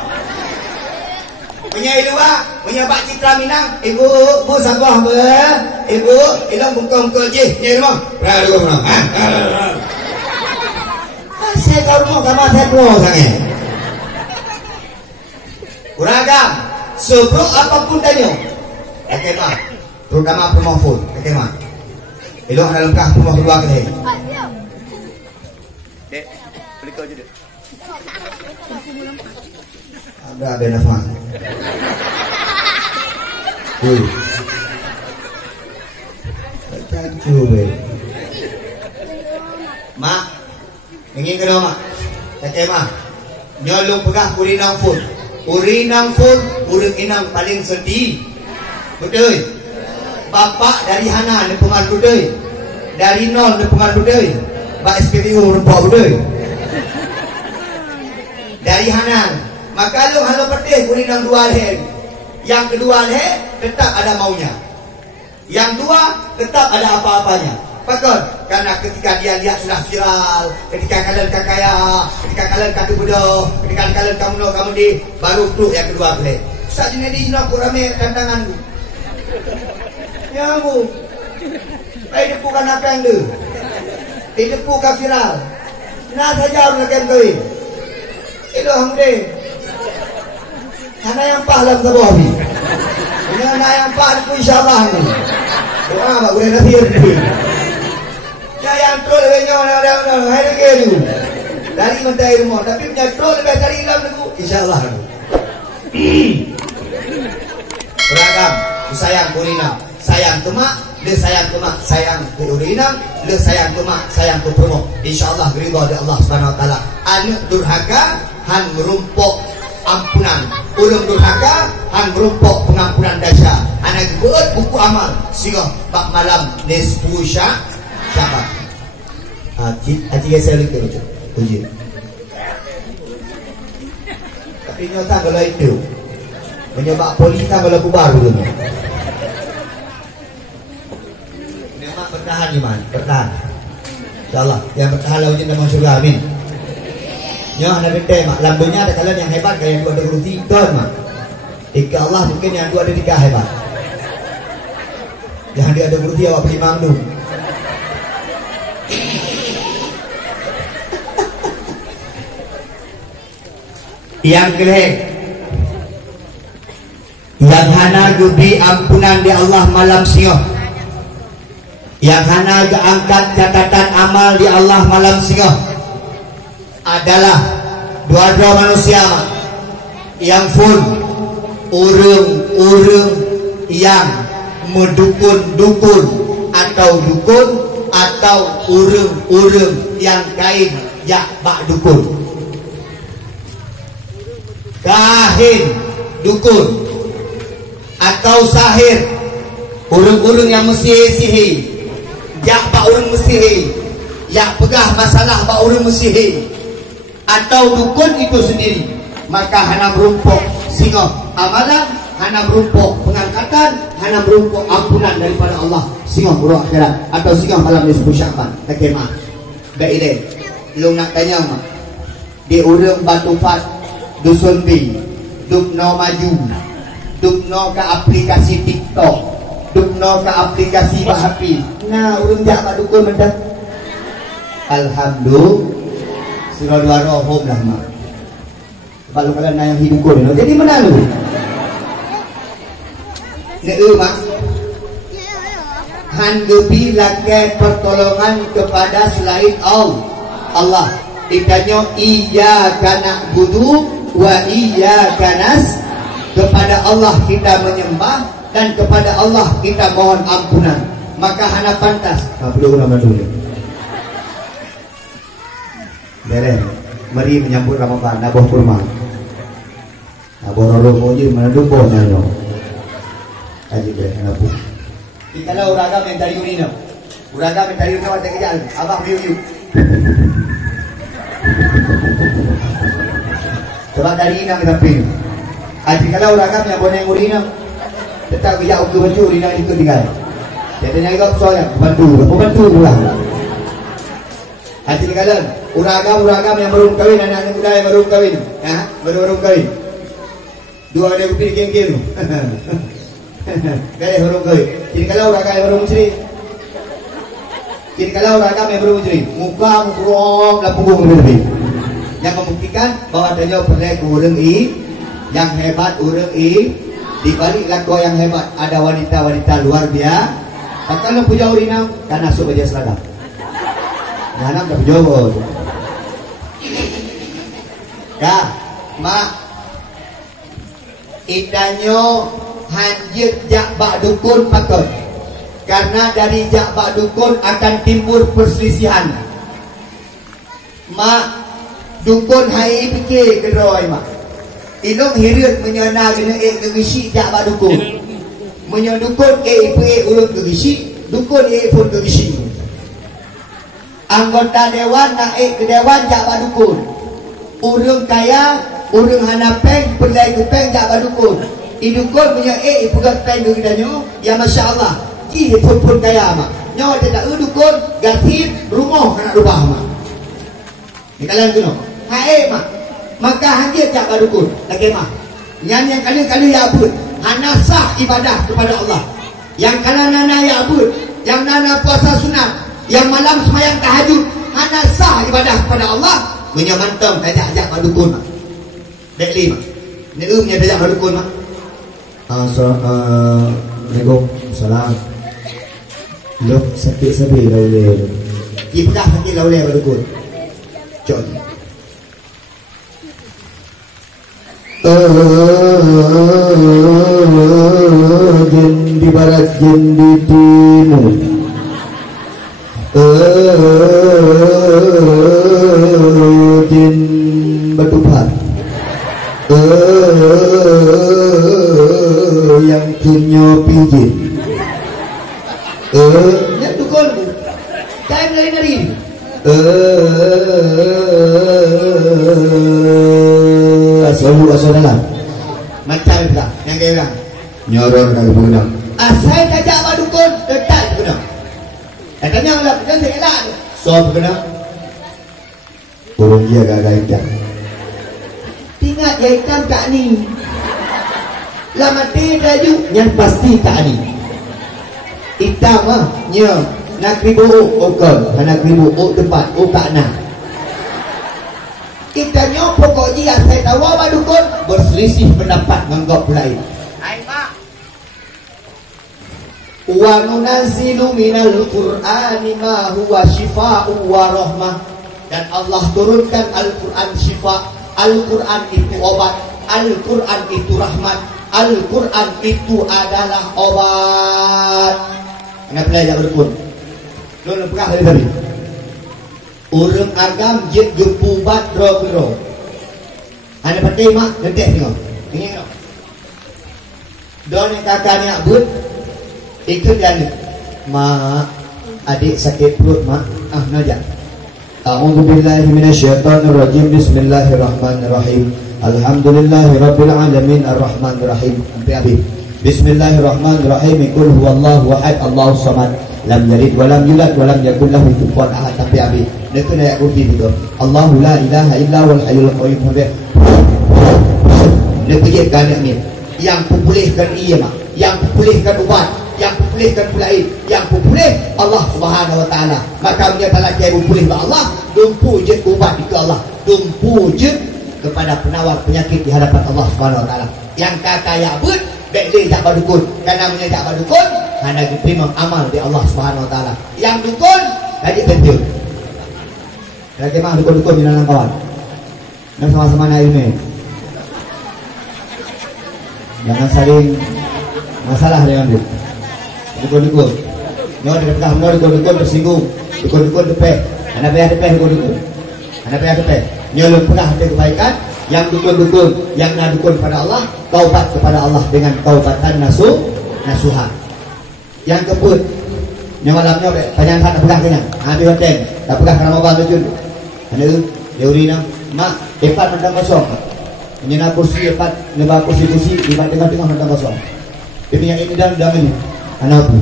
Menyai luar menyebab Citra Minang. Ibu, bu sabar ber. Ibu, ilang bungkong je. Menyai rumah. Berada rumah. Saya kau rumah sama saya keluar sangat. Uragam, sebelum apapun tanya. Okey mah. Terutama pemofon. Okey mah. Ilang ada lengkap rumah kedua ke saya. Dek, beli kau je dek. Ada nafas. Cancu be. Mak, ingin ke mak? Kakek mak, nyolong pegah urinang pun. Urinang pun, urang inang paling sedih. Betul. Bapak dari Hana ni pengaruh betul. Dari nol ni pengaruh betul. Pak SPBU rempah betul. Dari Hana. Maka lu halo pedih urinang dua leh. Yang kedua leh tetap ada maunya. Yang dua tetap ada apa-apanya. Pakon, karena ketika dia lihat sudah viral, ketika kalian kakaya, ketika kalian katu bodoh, ketika kalian kamu di baru tuh yang kedua leh. Saat ini di aku rame tantangan. Ya bu, ini bukan apa yang tu. Ini bukan viral. Nah saja orang akan kawin. Itu hamdeh. Karena yang pahlam ke bawah ni. Punya nak yang pak aku insyaAllah ni. Doa mak boleh nanti. Yang troll lebih nyawa. Hai lagi tu. Dari mentai rumah. Tapi punya troll lebih cari ilam tu. InsyaAllah. Beragam. Sayang kurina. Sayang ke mak. Dia sayang ke mak. Sayang ke urina. Dia sayang ke mak. Sayang ke promo. InsyaAllah. Ridha dari Allah SWT. Anak durhaka. Han merumpuk ampunan. Urang durhaka. Han merumpuk pengampunan dasar. Anak buat buku amal. Sehingga bak malam nisfu Syaban. Aji saya lihat tu. Uji. Tapi nyata kalau itu menyebab polita kalau kubar dulu. Memang bertahan iman, bertahan. InsyaAllah yang bertahan lah ujian dalam surga, amin. Nyo ada bete mak, lambungnya ada kalian yang hebat kayak yang dua ada guru tiga mak. Ika Allah mungkin yang dua ada tiga hebat. Yang dia ada guru tiga awak pergi mangdung. Yang kelih yang hana gubi ampunan di Allah malam siang, yang hana angkat catatan amal di Allah malam siang adalah dua-dua manusia yang full urung yang mendukun-dukun atau dukun atau urung yang kain jak bak dukun, kahin dukun atau sahir, urung-urung yang mesti sihir, jak bak urung mesti, yang pegah masalah bak urung mesti, atau dukun itu sendiri, maka hana merumpuk singa amalan, hana merumpuk pengangkatan, hana merumpuk ampunan daripada Allah, singa buruk akhirat atau singa malam nisfu Syaban. Tak kemah. Baik ide. Lu nak tanya mak. Di urung Batu Fat Dusun B, dukno maju, dukno ke aplikasi TikTok, dukno ke aplikasi Bahapi. Nah, urung jak mak dukun mendak. Alhamdulillah. Surah dua rohom lah mak. Kalau kalian yang hidup kau ni, jadi mana lu? Nek mak. Han gebi lakai pertolongan kepada selain Allah. Ditanya iyyaka na'budu wa iyyaka nas. Kepada Allah kita menyembah dan kepada Allah kita mohon ampunan. Maka hana pantas. Tak perlu nama dulu. Beres. Mari menyambut Ramadan. Nabuh kurma. Nabuh rolo moji mana dumbo nyo. Aji be nabuh. Kalau uraga mentari urina. Uraga mentari urina wate kejal. Abah biu. Coba dari ina kita pin. Aji kalau uraga yang boneng urina. Tetap bijak untuk baju urina itu tinggal. Jadi nyai kau soalnya bantu pulang. Aji kalau uraga yang baru kawin, anak muda yang baru kawin, baru kawin. Dua ada kuping geng-geng. Gaya baru kawin. Jadi kalau uraga yang baru musri. Jadi kalau uraga yang baru musri, muka mukrong dan punggung lebih. Yang membuktikan bahwa dia pernah urang yang hebat urang di balik lagu yang hebat ada wanita-wanita luar biasa. Kalau puja urina karena masuk aja selada. Nah, nak berjawab. Ya, mak. Idanyo hanjir jak bak dukun pakon. Karena dari jak bak dukun akan timbul perselisihan. Mak, dukun hai fikir kedoi mak. Ilung hirit menyana gena kegisi jak bak dukun. Menyodukun urut kegisi, dukun pun kegisi. Anggota dewan naik ke dewan jak bak dukun. Urung kaya, urung hanapeng, pelai kupeng jak bak dukun. Idukun punya pegat peng dukun ya masya Allah. Ki pun kaya mak. Nyawa tidak dukun, gatif rumah kena rubah mak. Ni kalian tu no. Mak. Maka hanjir jak bak dukun. Lagi mak. Yang kali-kali ya abud. Hana sah ibadah kepada Allah. Yang kala nana ya abud, yang nana puasa sunat, yang malam semayang tahajud, hana sah ibadah kepada Allah. Menyamantam tajak-ajak madukun mak. Dek lima. Ni punya tajak madukun mak. Assalamualaikum. Salam. Lúc sakit sabi laulil. Ipkah sakit laulil pada dukun. Cok. Jin di barat, jin di timur. Jin bertumpah. Yang punya pijit. Ya dukun. Kain nari-nari. Asal dalam. Macam itu lah. Yang kaya orang. Nyorong dari gunung. Asal kajak apa dukun. Tetap gunung. Katanya lah. Jangan saya elak. Sob kena. Turun dia gak ikan. Tinggal ikan kak ni. Lama tidak ju. Yang pasti kak ni. Hitam lah. Nya. Nak ribu okon. Nak ribu tempat. Kak nak. Kita nyopok kok dia saya tahu apa dukun berselisih pendapat menganggap lain. Hai Pak. Wa nunazzilu minal Qur'ani ma huwa shifaa'un wa rahmah. Dan Allah turunkan Al-Qur'an syifa. Al-Qur'an itu obat, Al-Qur'an itu rahmat, Al-Qur'an itu adalah obat. Kenapa belajar dukun? Lu pernah tadi? Orang agam jet gempu bat dro. Ada pakai mak gedek tengok. Ini tengok. Don yang kakaknya but ikut jalan. Mak, adik sakit perut mak. Najak. A'udzubillahi minasyaitonirrajim. Bismillahirrahmanirrahim. Alhamdulillahirabbil alamin arrahmanirrahim. Sampai habis. Bismillahirrahmanirrahim. Qul huwallahu ahad, Allahus samad. Lam yalid wa lam yulad wa lam yakul lahu kufuwan ahad. Sampai habis. Itu ayat kursi itu. Allahu la ilaha illa wal hayyul qayyum. Dia pejitkan ni. Yang pulihkan ia mak. Yang pulihkan ubat. Yang pulihkan pulai. Yang pulih Allah Subhanahu wa taala. Maka dia tak lagi pulih kepada Allah. Dumpu je ubat itu Allah. Dumpu je kepada penawar penyakit di hadapan Allah Subhanahu wa taala. Yang kata ya but baik dia tak berdukun. Karena dia tak berdukun, hanya diterima amal di Allah Subhanahu wa taala. Yang dukun jadi penting. Lagi mah dukun-dukun dengan kawan. Dan sama-sama naik ini. Jangan saling masalah dengan dia. Dukun-dukun. Nyo dekat kamu dukun-dukun tersinggung. Dukun-dukun depek. Anak payah depek dukun-dukun. Anak payah depek. Nyo lu pernah ada kebaikan. Yang dukun-dukun, yang nak dukun kepada Allah, taubat kepada Allah dengan taubatan nasuha. Yang kebut. Nyo malamnya panjang tak pegang kenyang. Habis hotel. Tak pegang kerana mabal tu. Ada teori nak mak depan mentang kosong. Menyena kursi depan, nebak kursi-kursi di tengah-tengah mentang kosong. Dia punya ini dan ini. Anak apa?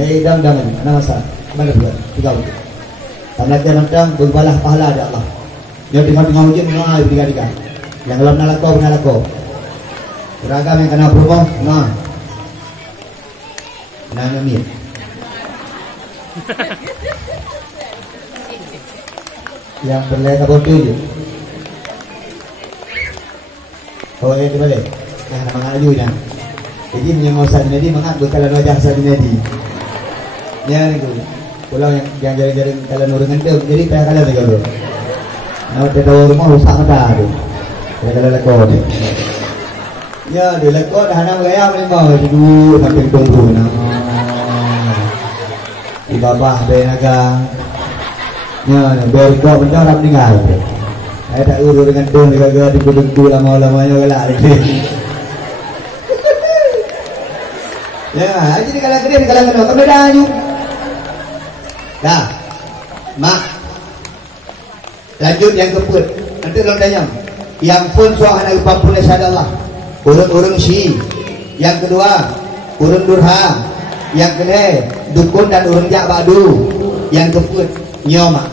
Ini dan ini. Anak masa. Mana buat? Tiga. Karena dia mentang berbalah pahala ada Allah. Dia tengah-tengah ujian mengalah tiga-tiga. Yang dalam nalako benalako. Beragam yang kena promo. Nah. Nanya mir. Yang berleka bodoh je. Oh ini boleh. Nah, mangat dulu dah. Jadi menyengau Sadinadi mangat bekalan wajah Sadinadi. Ya ni tu. Pulau yang jaring-jaring kalau nurungan tu jadi kayak kalau lagi tu. Nah, kita rumah rusak mata tu. Kalau lekor ni. Ya, dia lekor dah nak gaya memang duduk sampai tunggu nah. Di bawah benaga. Ya, biar kau benar tak meninggal. Saya tak urus dengan tu, gara-gara dipuduk-duk lama-lamanya galak lagi. Ya, jadi kalau kena di kalangan orang beda aja. Dah, mak. Lanjut yang keempat. Nanti orang tanya, yang pun soal anak pampun Allah. Urung-urung si. Yang kedua, urung durha. Yang kedua, dukun dan urung jak badu. Yang keempat, nyoma.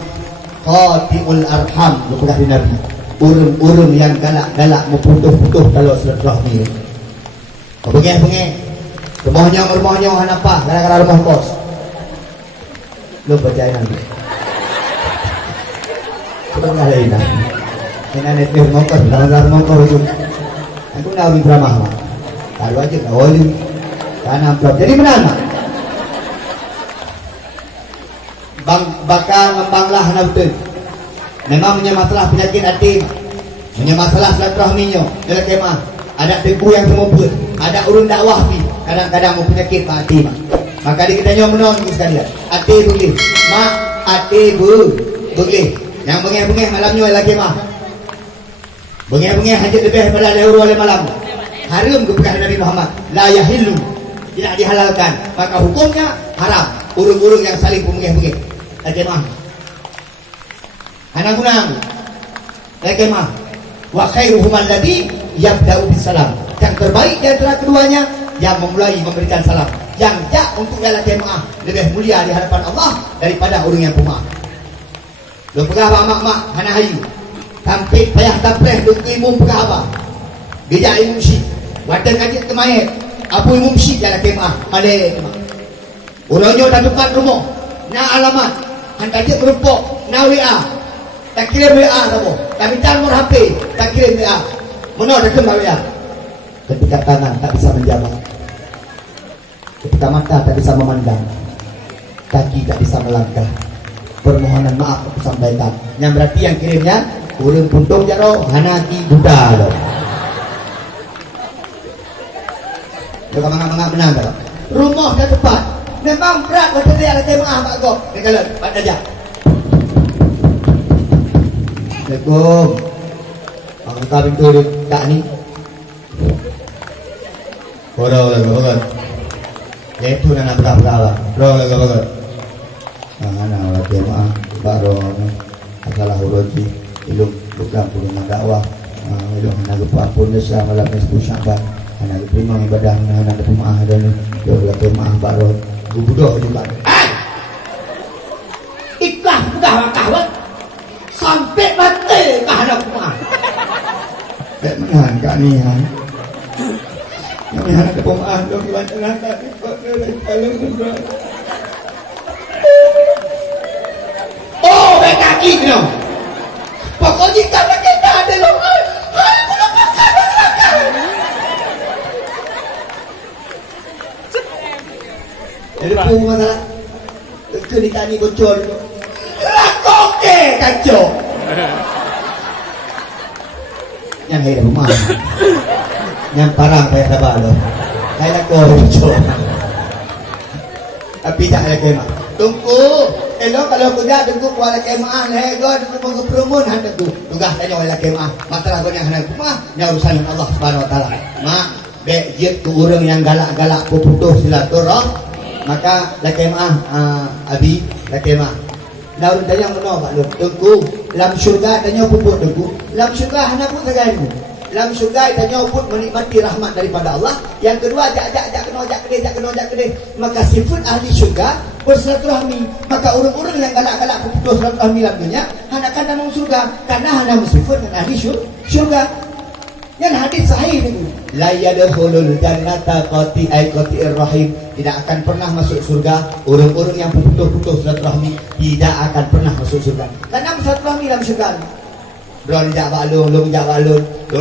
Qati'ul arham kepada Nabi. Urung-urung yang galak-galak memputuh-putuh kalau silaturahmi. Pengeh-pengeh. Rumahnya apa? Gara-gara rumah kos. Lu percaya nanti. Coba ngalahin lah. Ini netir ngokos, dalam rumah kos itu. Aku nak beri drama mak. Kalau aja kau oli. Kan amplop. Jadi benar mak. Bakal ngembanglah anak betul. Memang punya masalah penyakit hati, punya masalah silaturahminya. Dalam kemah ada teguh yang semumpul, ada urun dakwah ni. Kadang-kadang mau penyakit mak hati mak. Maka dia kita menong sekalian. Hati boleh, mak hati boleh. Yang bengeh-bengeh malamnya lagi mah. Bengeh-bengeh hajat lebih daripada lehur oleh malam. Haram kepada Nabi Muhammad. La yahillu, tidak dihalalkan. Maka hukumnya haram. Urung-urung yang saling bengeh-bengeh. Lagi mah. Anak gunang. Lagi mah. Wa khairuhum alladhi yabda'u bisalam. Yang terbaik di antara keduanya yang memulai memberikan salam. Yang jak untuk ialah jemaah lebih mulia di hadapan Allah daripada orang yang pemaaf. Lo pegah mak-mak hana hayu. Tampik payah tampleh duk imum pegah apa? Gejak imum syik. Wadah kajit ke mayat. Apu imum syik ialah jemaah. Malay jemaah. Orangnya dah dekat rumah. Na alamat. Hantajit merupuk. Na WA. Tak kirim WA kamu. Tak minta nomor HP. Tak kirim WA. Mana dah kembali WA? Ketika tangan tak bisa menjawab. Ketika mata tak bisa memandang, kaki tak bisa melangkah, permohonan maaf aku sampaikan. Yang berarti yang kirimnya urung puntung jaro hanaki Buddha lo. Lo mangga menang tak? Rumah dah tepat. Memang berat waktu dia ada jemaah mak kau. Ni kalau pada aja. Assalamualaikum. Angka pintu tak ni. Orang. Itu nak berapa? Berapa? Mana orang jemaah baru masalah uruti ilmu bukan punya dakwah, ilmu nak berapun desa malam esok Syaban, nak terima ibadah, nak jemaah dan juga jemaah baru budok juga. Ikah bukan kawan sampai mati kah ada jemaah. Bagaimana kak ni? Kami anak kepomaan dong di wacana tadi. Oh, kaki dong. Pokoknya karena kita ada loh. Hai, aku makan makan. Jadi pun masalah. Itu ditani bocor. Lakoke kacau. Yang ada rumah. Yang parang kayak apa lo? Kayak kocok. Tapi tak ada kemah. Tunggu. Elok kalau kuda tunggu kuala kemah. Lego tunggu perumun han tunggu. Tugas tanya kuala kemah. Masalah kau yang hendak kemah. Yang urusan Allah Subhanahu Wa Taala. Mak, bek jet tu orang yang galak-galak putus silaturah. Maka la kemah abi la kemah. Daun tanya mana Pak Lu? Tunggu. Lam syurga tanya pupuk tunggu. Lam syurga hendak pun segala. Dalam syurga kita pun menikmati rahmat daripada Allah. Yang kedua jak kena. Maka sifat ahli syurga bersilaturahmi. Maka orang-orang yang galak-galak putus silaturahmi dalam dunia hanya akan dalam syurga karena hanya bersifat dengan ahli syurga. Yang hadis sahih itu la yadkhulul jannata qati'ir rahim. Tidak akan pernah masuk surga orang-orang yang putus silaturahmi. Tidak akan pernah masuk surga karena bersilaturahmi dalam syurga. Belum jak balung, belum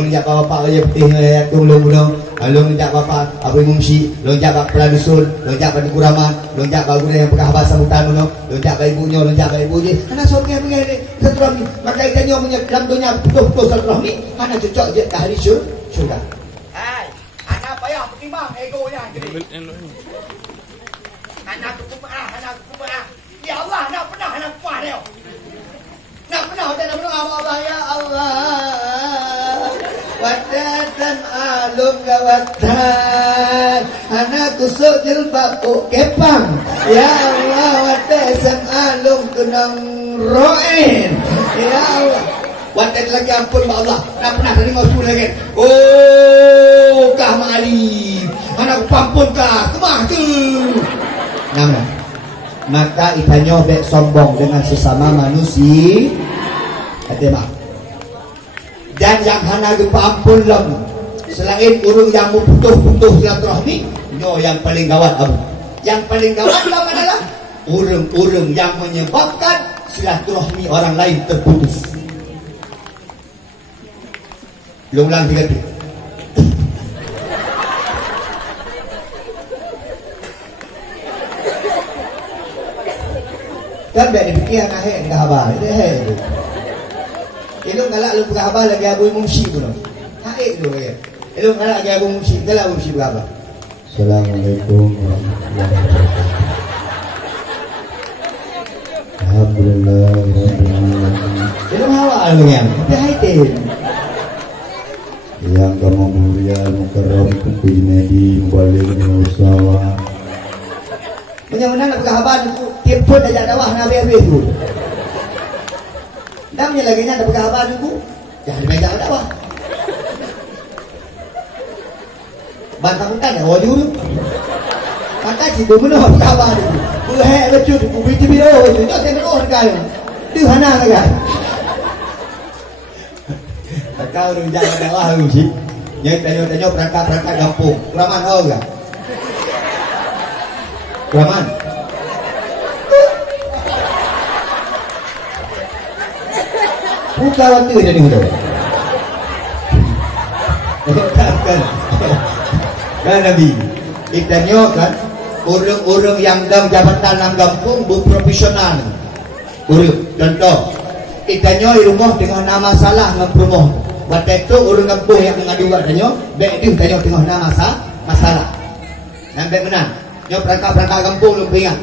jak bapak aja putih tu belum, belum jak bapak abu mumsi, belum jak bapak peladusun, belum jak bapak kuraman, belum jak bapak guna yang pegah bahasa hutan belum jak bapak ibunya, belum jak bapak ibu dia. Karena sorga begini silaturahmi. Maka ikannya punya dalam dunia putus silaturahmi, mana cocok je ke ahli syurga. Hai, anak payah pertimbang egonya gini. Anak kumpah. Ya Allah, nak pernah anak kumpah dia. Nak pernah Allah ya Allah. Wadatan alum gawatan. Anak kusuk jilbab kepang. Ya Allah, wadatan alum kenang roen. Ya Allah. Wadatan lagi ampun ma Allah. Nak pernah tadi ngau lagi. Oh, kah mali. Anak pampun kah. Kemah tu. Nama. Maka ikannya bek sombong dengan sesama manusia. Ademah. Dan yang hana gempa ampun lem. Selain urung yang putus silaturahmi, nyo yang paling gawat abu. Yang paling gawat adalah urung-urung yang menyebabkan silaturahmi orang lain terputus. Ulang 3 kali. Kan biar dipikir anak hek dekat habar. Itu hek tu. Elok galak lu dekat habar lagi abu mungsi pun. Hek tu ya. Elok galak lagi abu mungsi. Galak abu mungsi berapa? Assalamualaikum warahmatullahi wabarakatuh. Alhamdulillah rabbil alamin. Elok awak lu yang. Tapi hek Yang kamu mulia mukarram kumpul nadi balik usaha. Punya nak dekat habar tu tiap ajak dakwah nak habis tu. Namanya lagi nak dekat habar tu. Jangan meja dakwah. Bantang kan ya wajur. Maka jika mana kabar tu. Buah betul tu biti biro tu tak tengok orang kaya. Di mana lagi? Kau tu jangan dakwah tu sih. Yang tanya perangkat kampung. Keraman tahu enggak? Keraman. Buka waktu jadi gitu. Kan Nabi. Kita kan orang-orang yang dalam jabatan dalam kampung berprofesional. Contoh, kita di rumah dengan nama salah dengan promoh. Waktu itu orang kampung yang mengadu katanya, baik dia tanya tengah nama masalah. Nampak menang. Yang perangkat kampung lu ingat.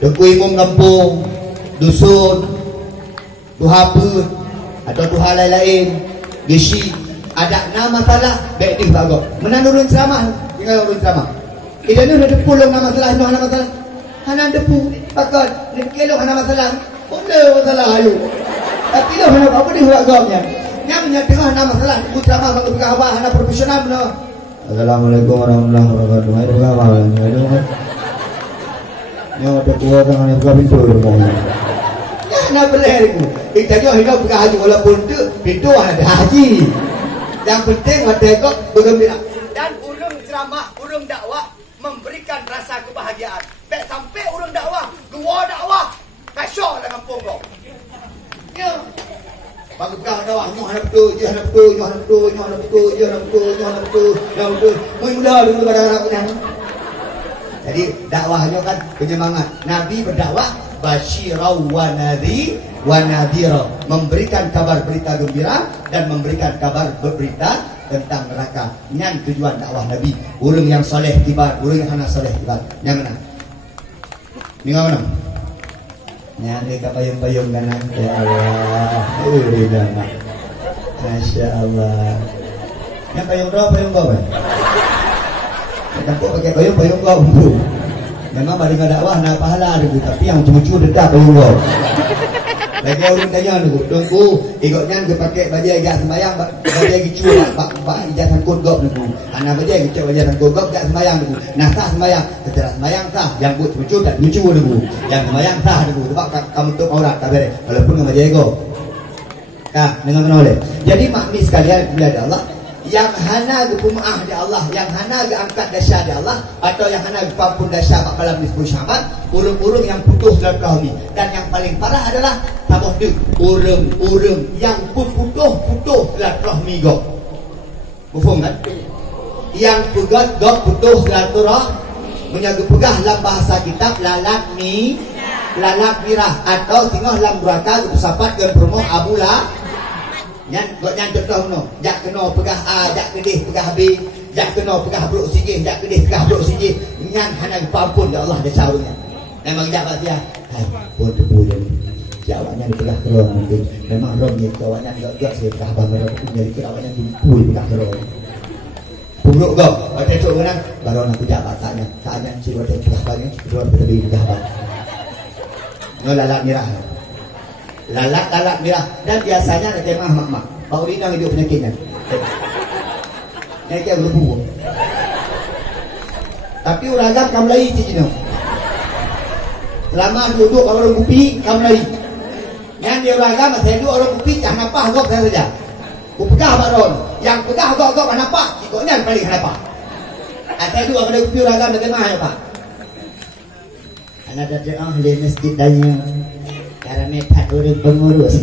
Deku imam kampung, dusun, tuhapa atau tuhan lain-lain, gesi, ada nama salah, baik dia bagus. Menang urun ceramah, tinggal urun ceramah. Kita ni ada depu long nama salah, nama salah. Hana depu, pakai, ni kelo nama salah. Benda masalah ayu. Tapi dah hana apa dia buat gomnya. Yang tengah nama salah, depu ceramah bagi pegawai hana profesional benar. Assalamualaikum warahmatullahi wabarakatuh. Hai pegawai. Nyo ada kuat dengan buka pintu rumahnya. Ya nak belah aku. Kita jo hidup buka haji walaupun tu pintu ada haji. Yang penting ada kok bergembira. Dan urung ceramah, urung dakwah memberikan rasa kebahagiaan. Baik sampai urung dakwah, dua dakwah. Kasyok dengan pokok. Ya. Bagi buka dakwah, nyo hana betul, je hana betul, nyo hana betul, nyo hana betul, je hana betul, nyo hana betul, nyo hana betul. Mula dulu kadang-kadang punya. Jadi dakwahnya kan penyemangat. Nabi berdakwah basyirau wa nadhira, memberikan kabar berita gembira dan memberikan kabar berita tentang neraka. Yang tujuan dakwah Nabi. Orang yang soleh tiba, orang yang hana soleh tiba. Yang mana? Ni mana? Yang ni kapayung-payung kanan. Ya Allah. Masya Allah. Yang payung berapa? Takut pakai payung kau umbu. Memang bagi dakwah nak pahala dulu, tapi yang cuma-cuma dekat payung kau. Lagi orang tanya dulu, tunggu ikutnya dia pakai baju agak sembayang, baju lagi cuba, bak ijazah kod gop dulu. Anak baju lagi cuba ijazah kod gop agak sembayang dulu. Nah sah sembayang, setelah sembayang sah, yang buat cuma-cuma tak lucu dulu. Yang sembayang sah dulu, sebab kamu tu aurat tak beres. Walaupun dengan baju ego. Nah, dengan menoleh. Jadi makni sekalian bila ada Allah. Yang hana gepumah di Allah, yang hana geangkat dasar di Allah, atau yang hana gepampun dasar bakalan disebut syahabat, urung-urung yang putus silaturahmi. Dan yang paling parah adalah tambah tu, urung-urung yang putus silaturahmi go. Faham kan? Yang pegat go putus silaturahmi, menjaga pegah dalam bahasa kitab lalat mirah atau tinggal dalam neraka bersapat dengan promo abula. Yang contoh no, jak kena pegah A, jak kedih pegah B, jak kena pegah blok sijih, jak kedih pegah blok sijih. Yang hana pampun ya Allah dia sahurnya. Memang jak dia. Hai, pun boleh. Jawabnya dipegah terus nanti. Memang romnya jawabnya enggak saya pegah banget jadi jawabnya dipui pegah terus. Buruk kau, ada cok menang baru nak jak batanya. Tanya jiwa dia pegah banget, kedua lebih pegah banget. No lalat mirah. Lalat mirah dan biasanya ada tema mak-mak. Pak Udina hidup penyakitnya. Nyakit berbuah. Tapi uragam kamu lagi cicino. Selama duduk orang kupi kamu lagi. Yang dia uragam saya duduk orang kupi jangan apa gok saya saja. Ku pegah baron. Yang pegah gok kenapa? Ikutnya paling kenapa? Saya duduk orang kupi uragam ada tema apa? Anak ada ahli masjid tanya. Karena mereka orang pengurus,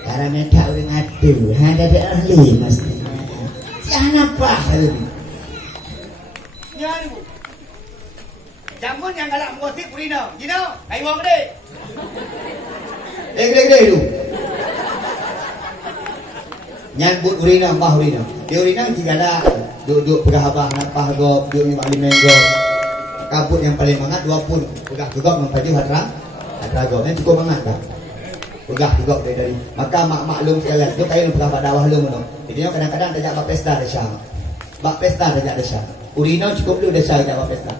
karena mereka orang adu, ada ahli mas. Jangan apa? Jamun yang galak mengosip Purina. Gino, kayu wang gede. Gede dulu. Nyambut urina, mah urina. Dia urina jika galak. Duduk pegah abah, napah gop, duduk ni maklim menggo. Kabut yang paling mangat 20. Pegah gegok mempaju hatra gop. Yang cukup mangat tak? Pegah gegok dari. Maka maklum sekalian. Tu kayu pegah pada awal lu mono. Jadi kadang-kadang tajak bak pesta dah syah. Bak pesta tajak dah syah. Urina cukup dulu dah syah tajak bak pesta.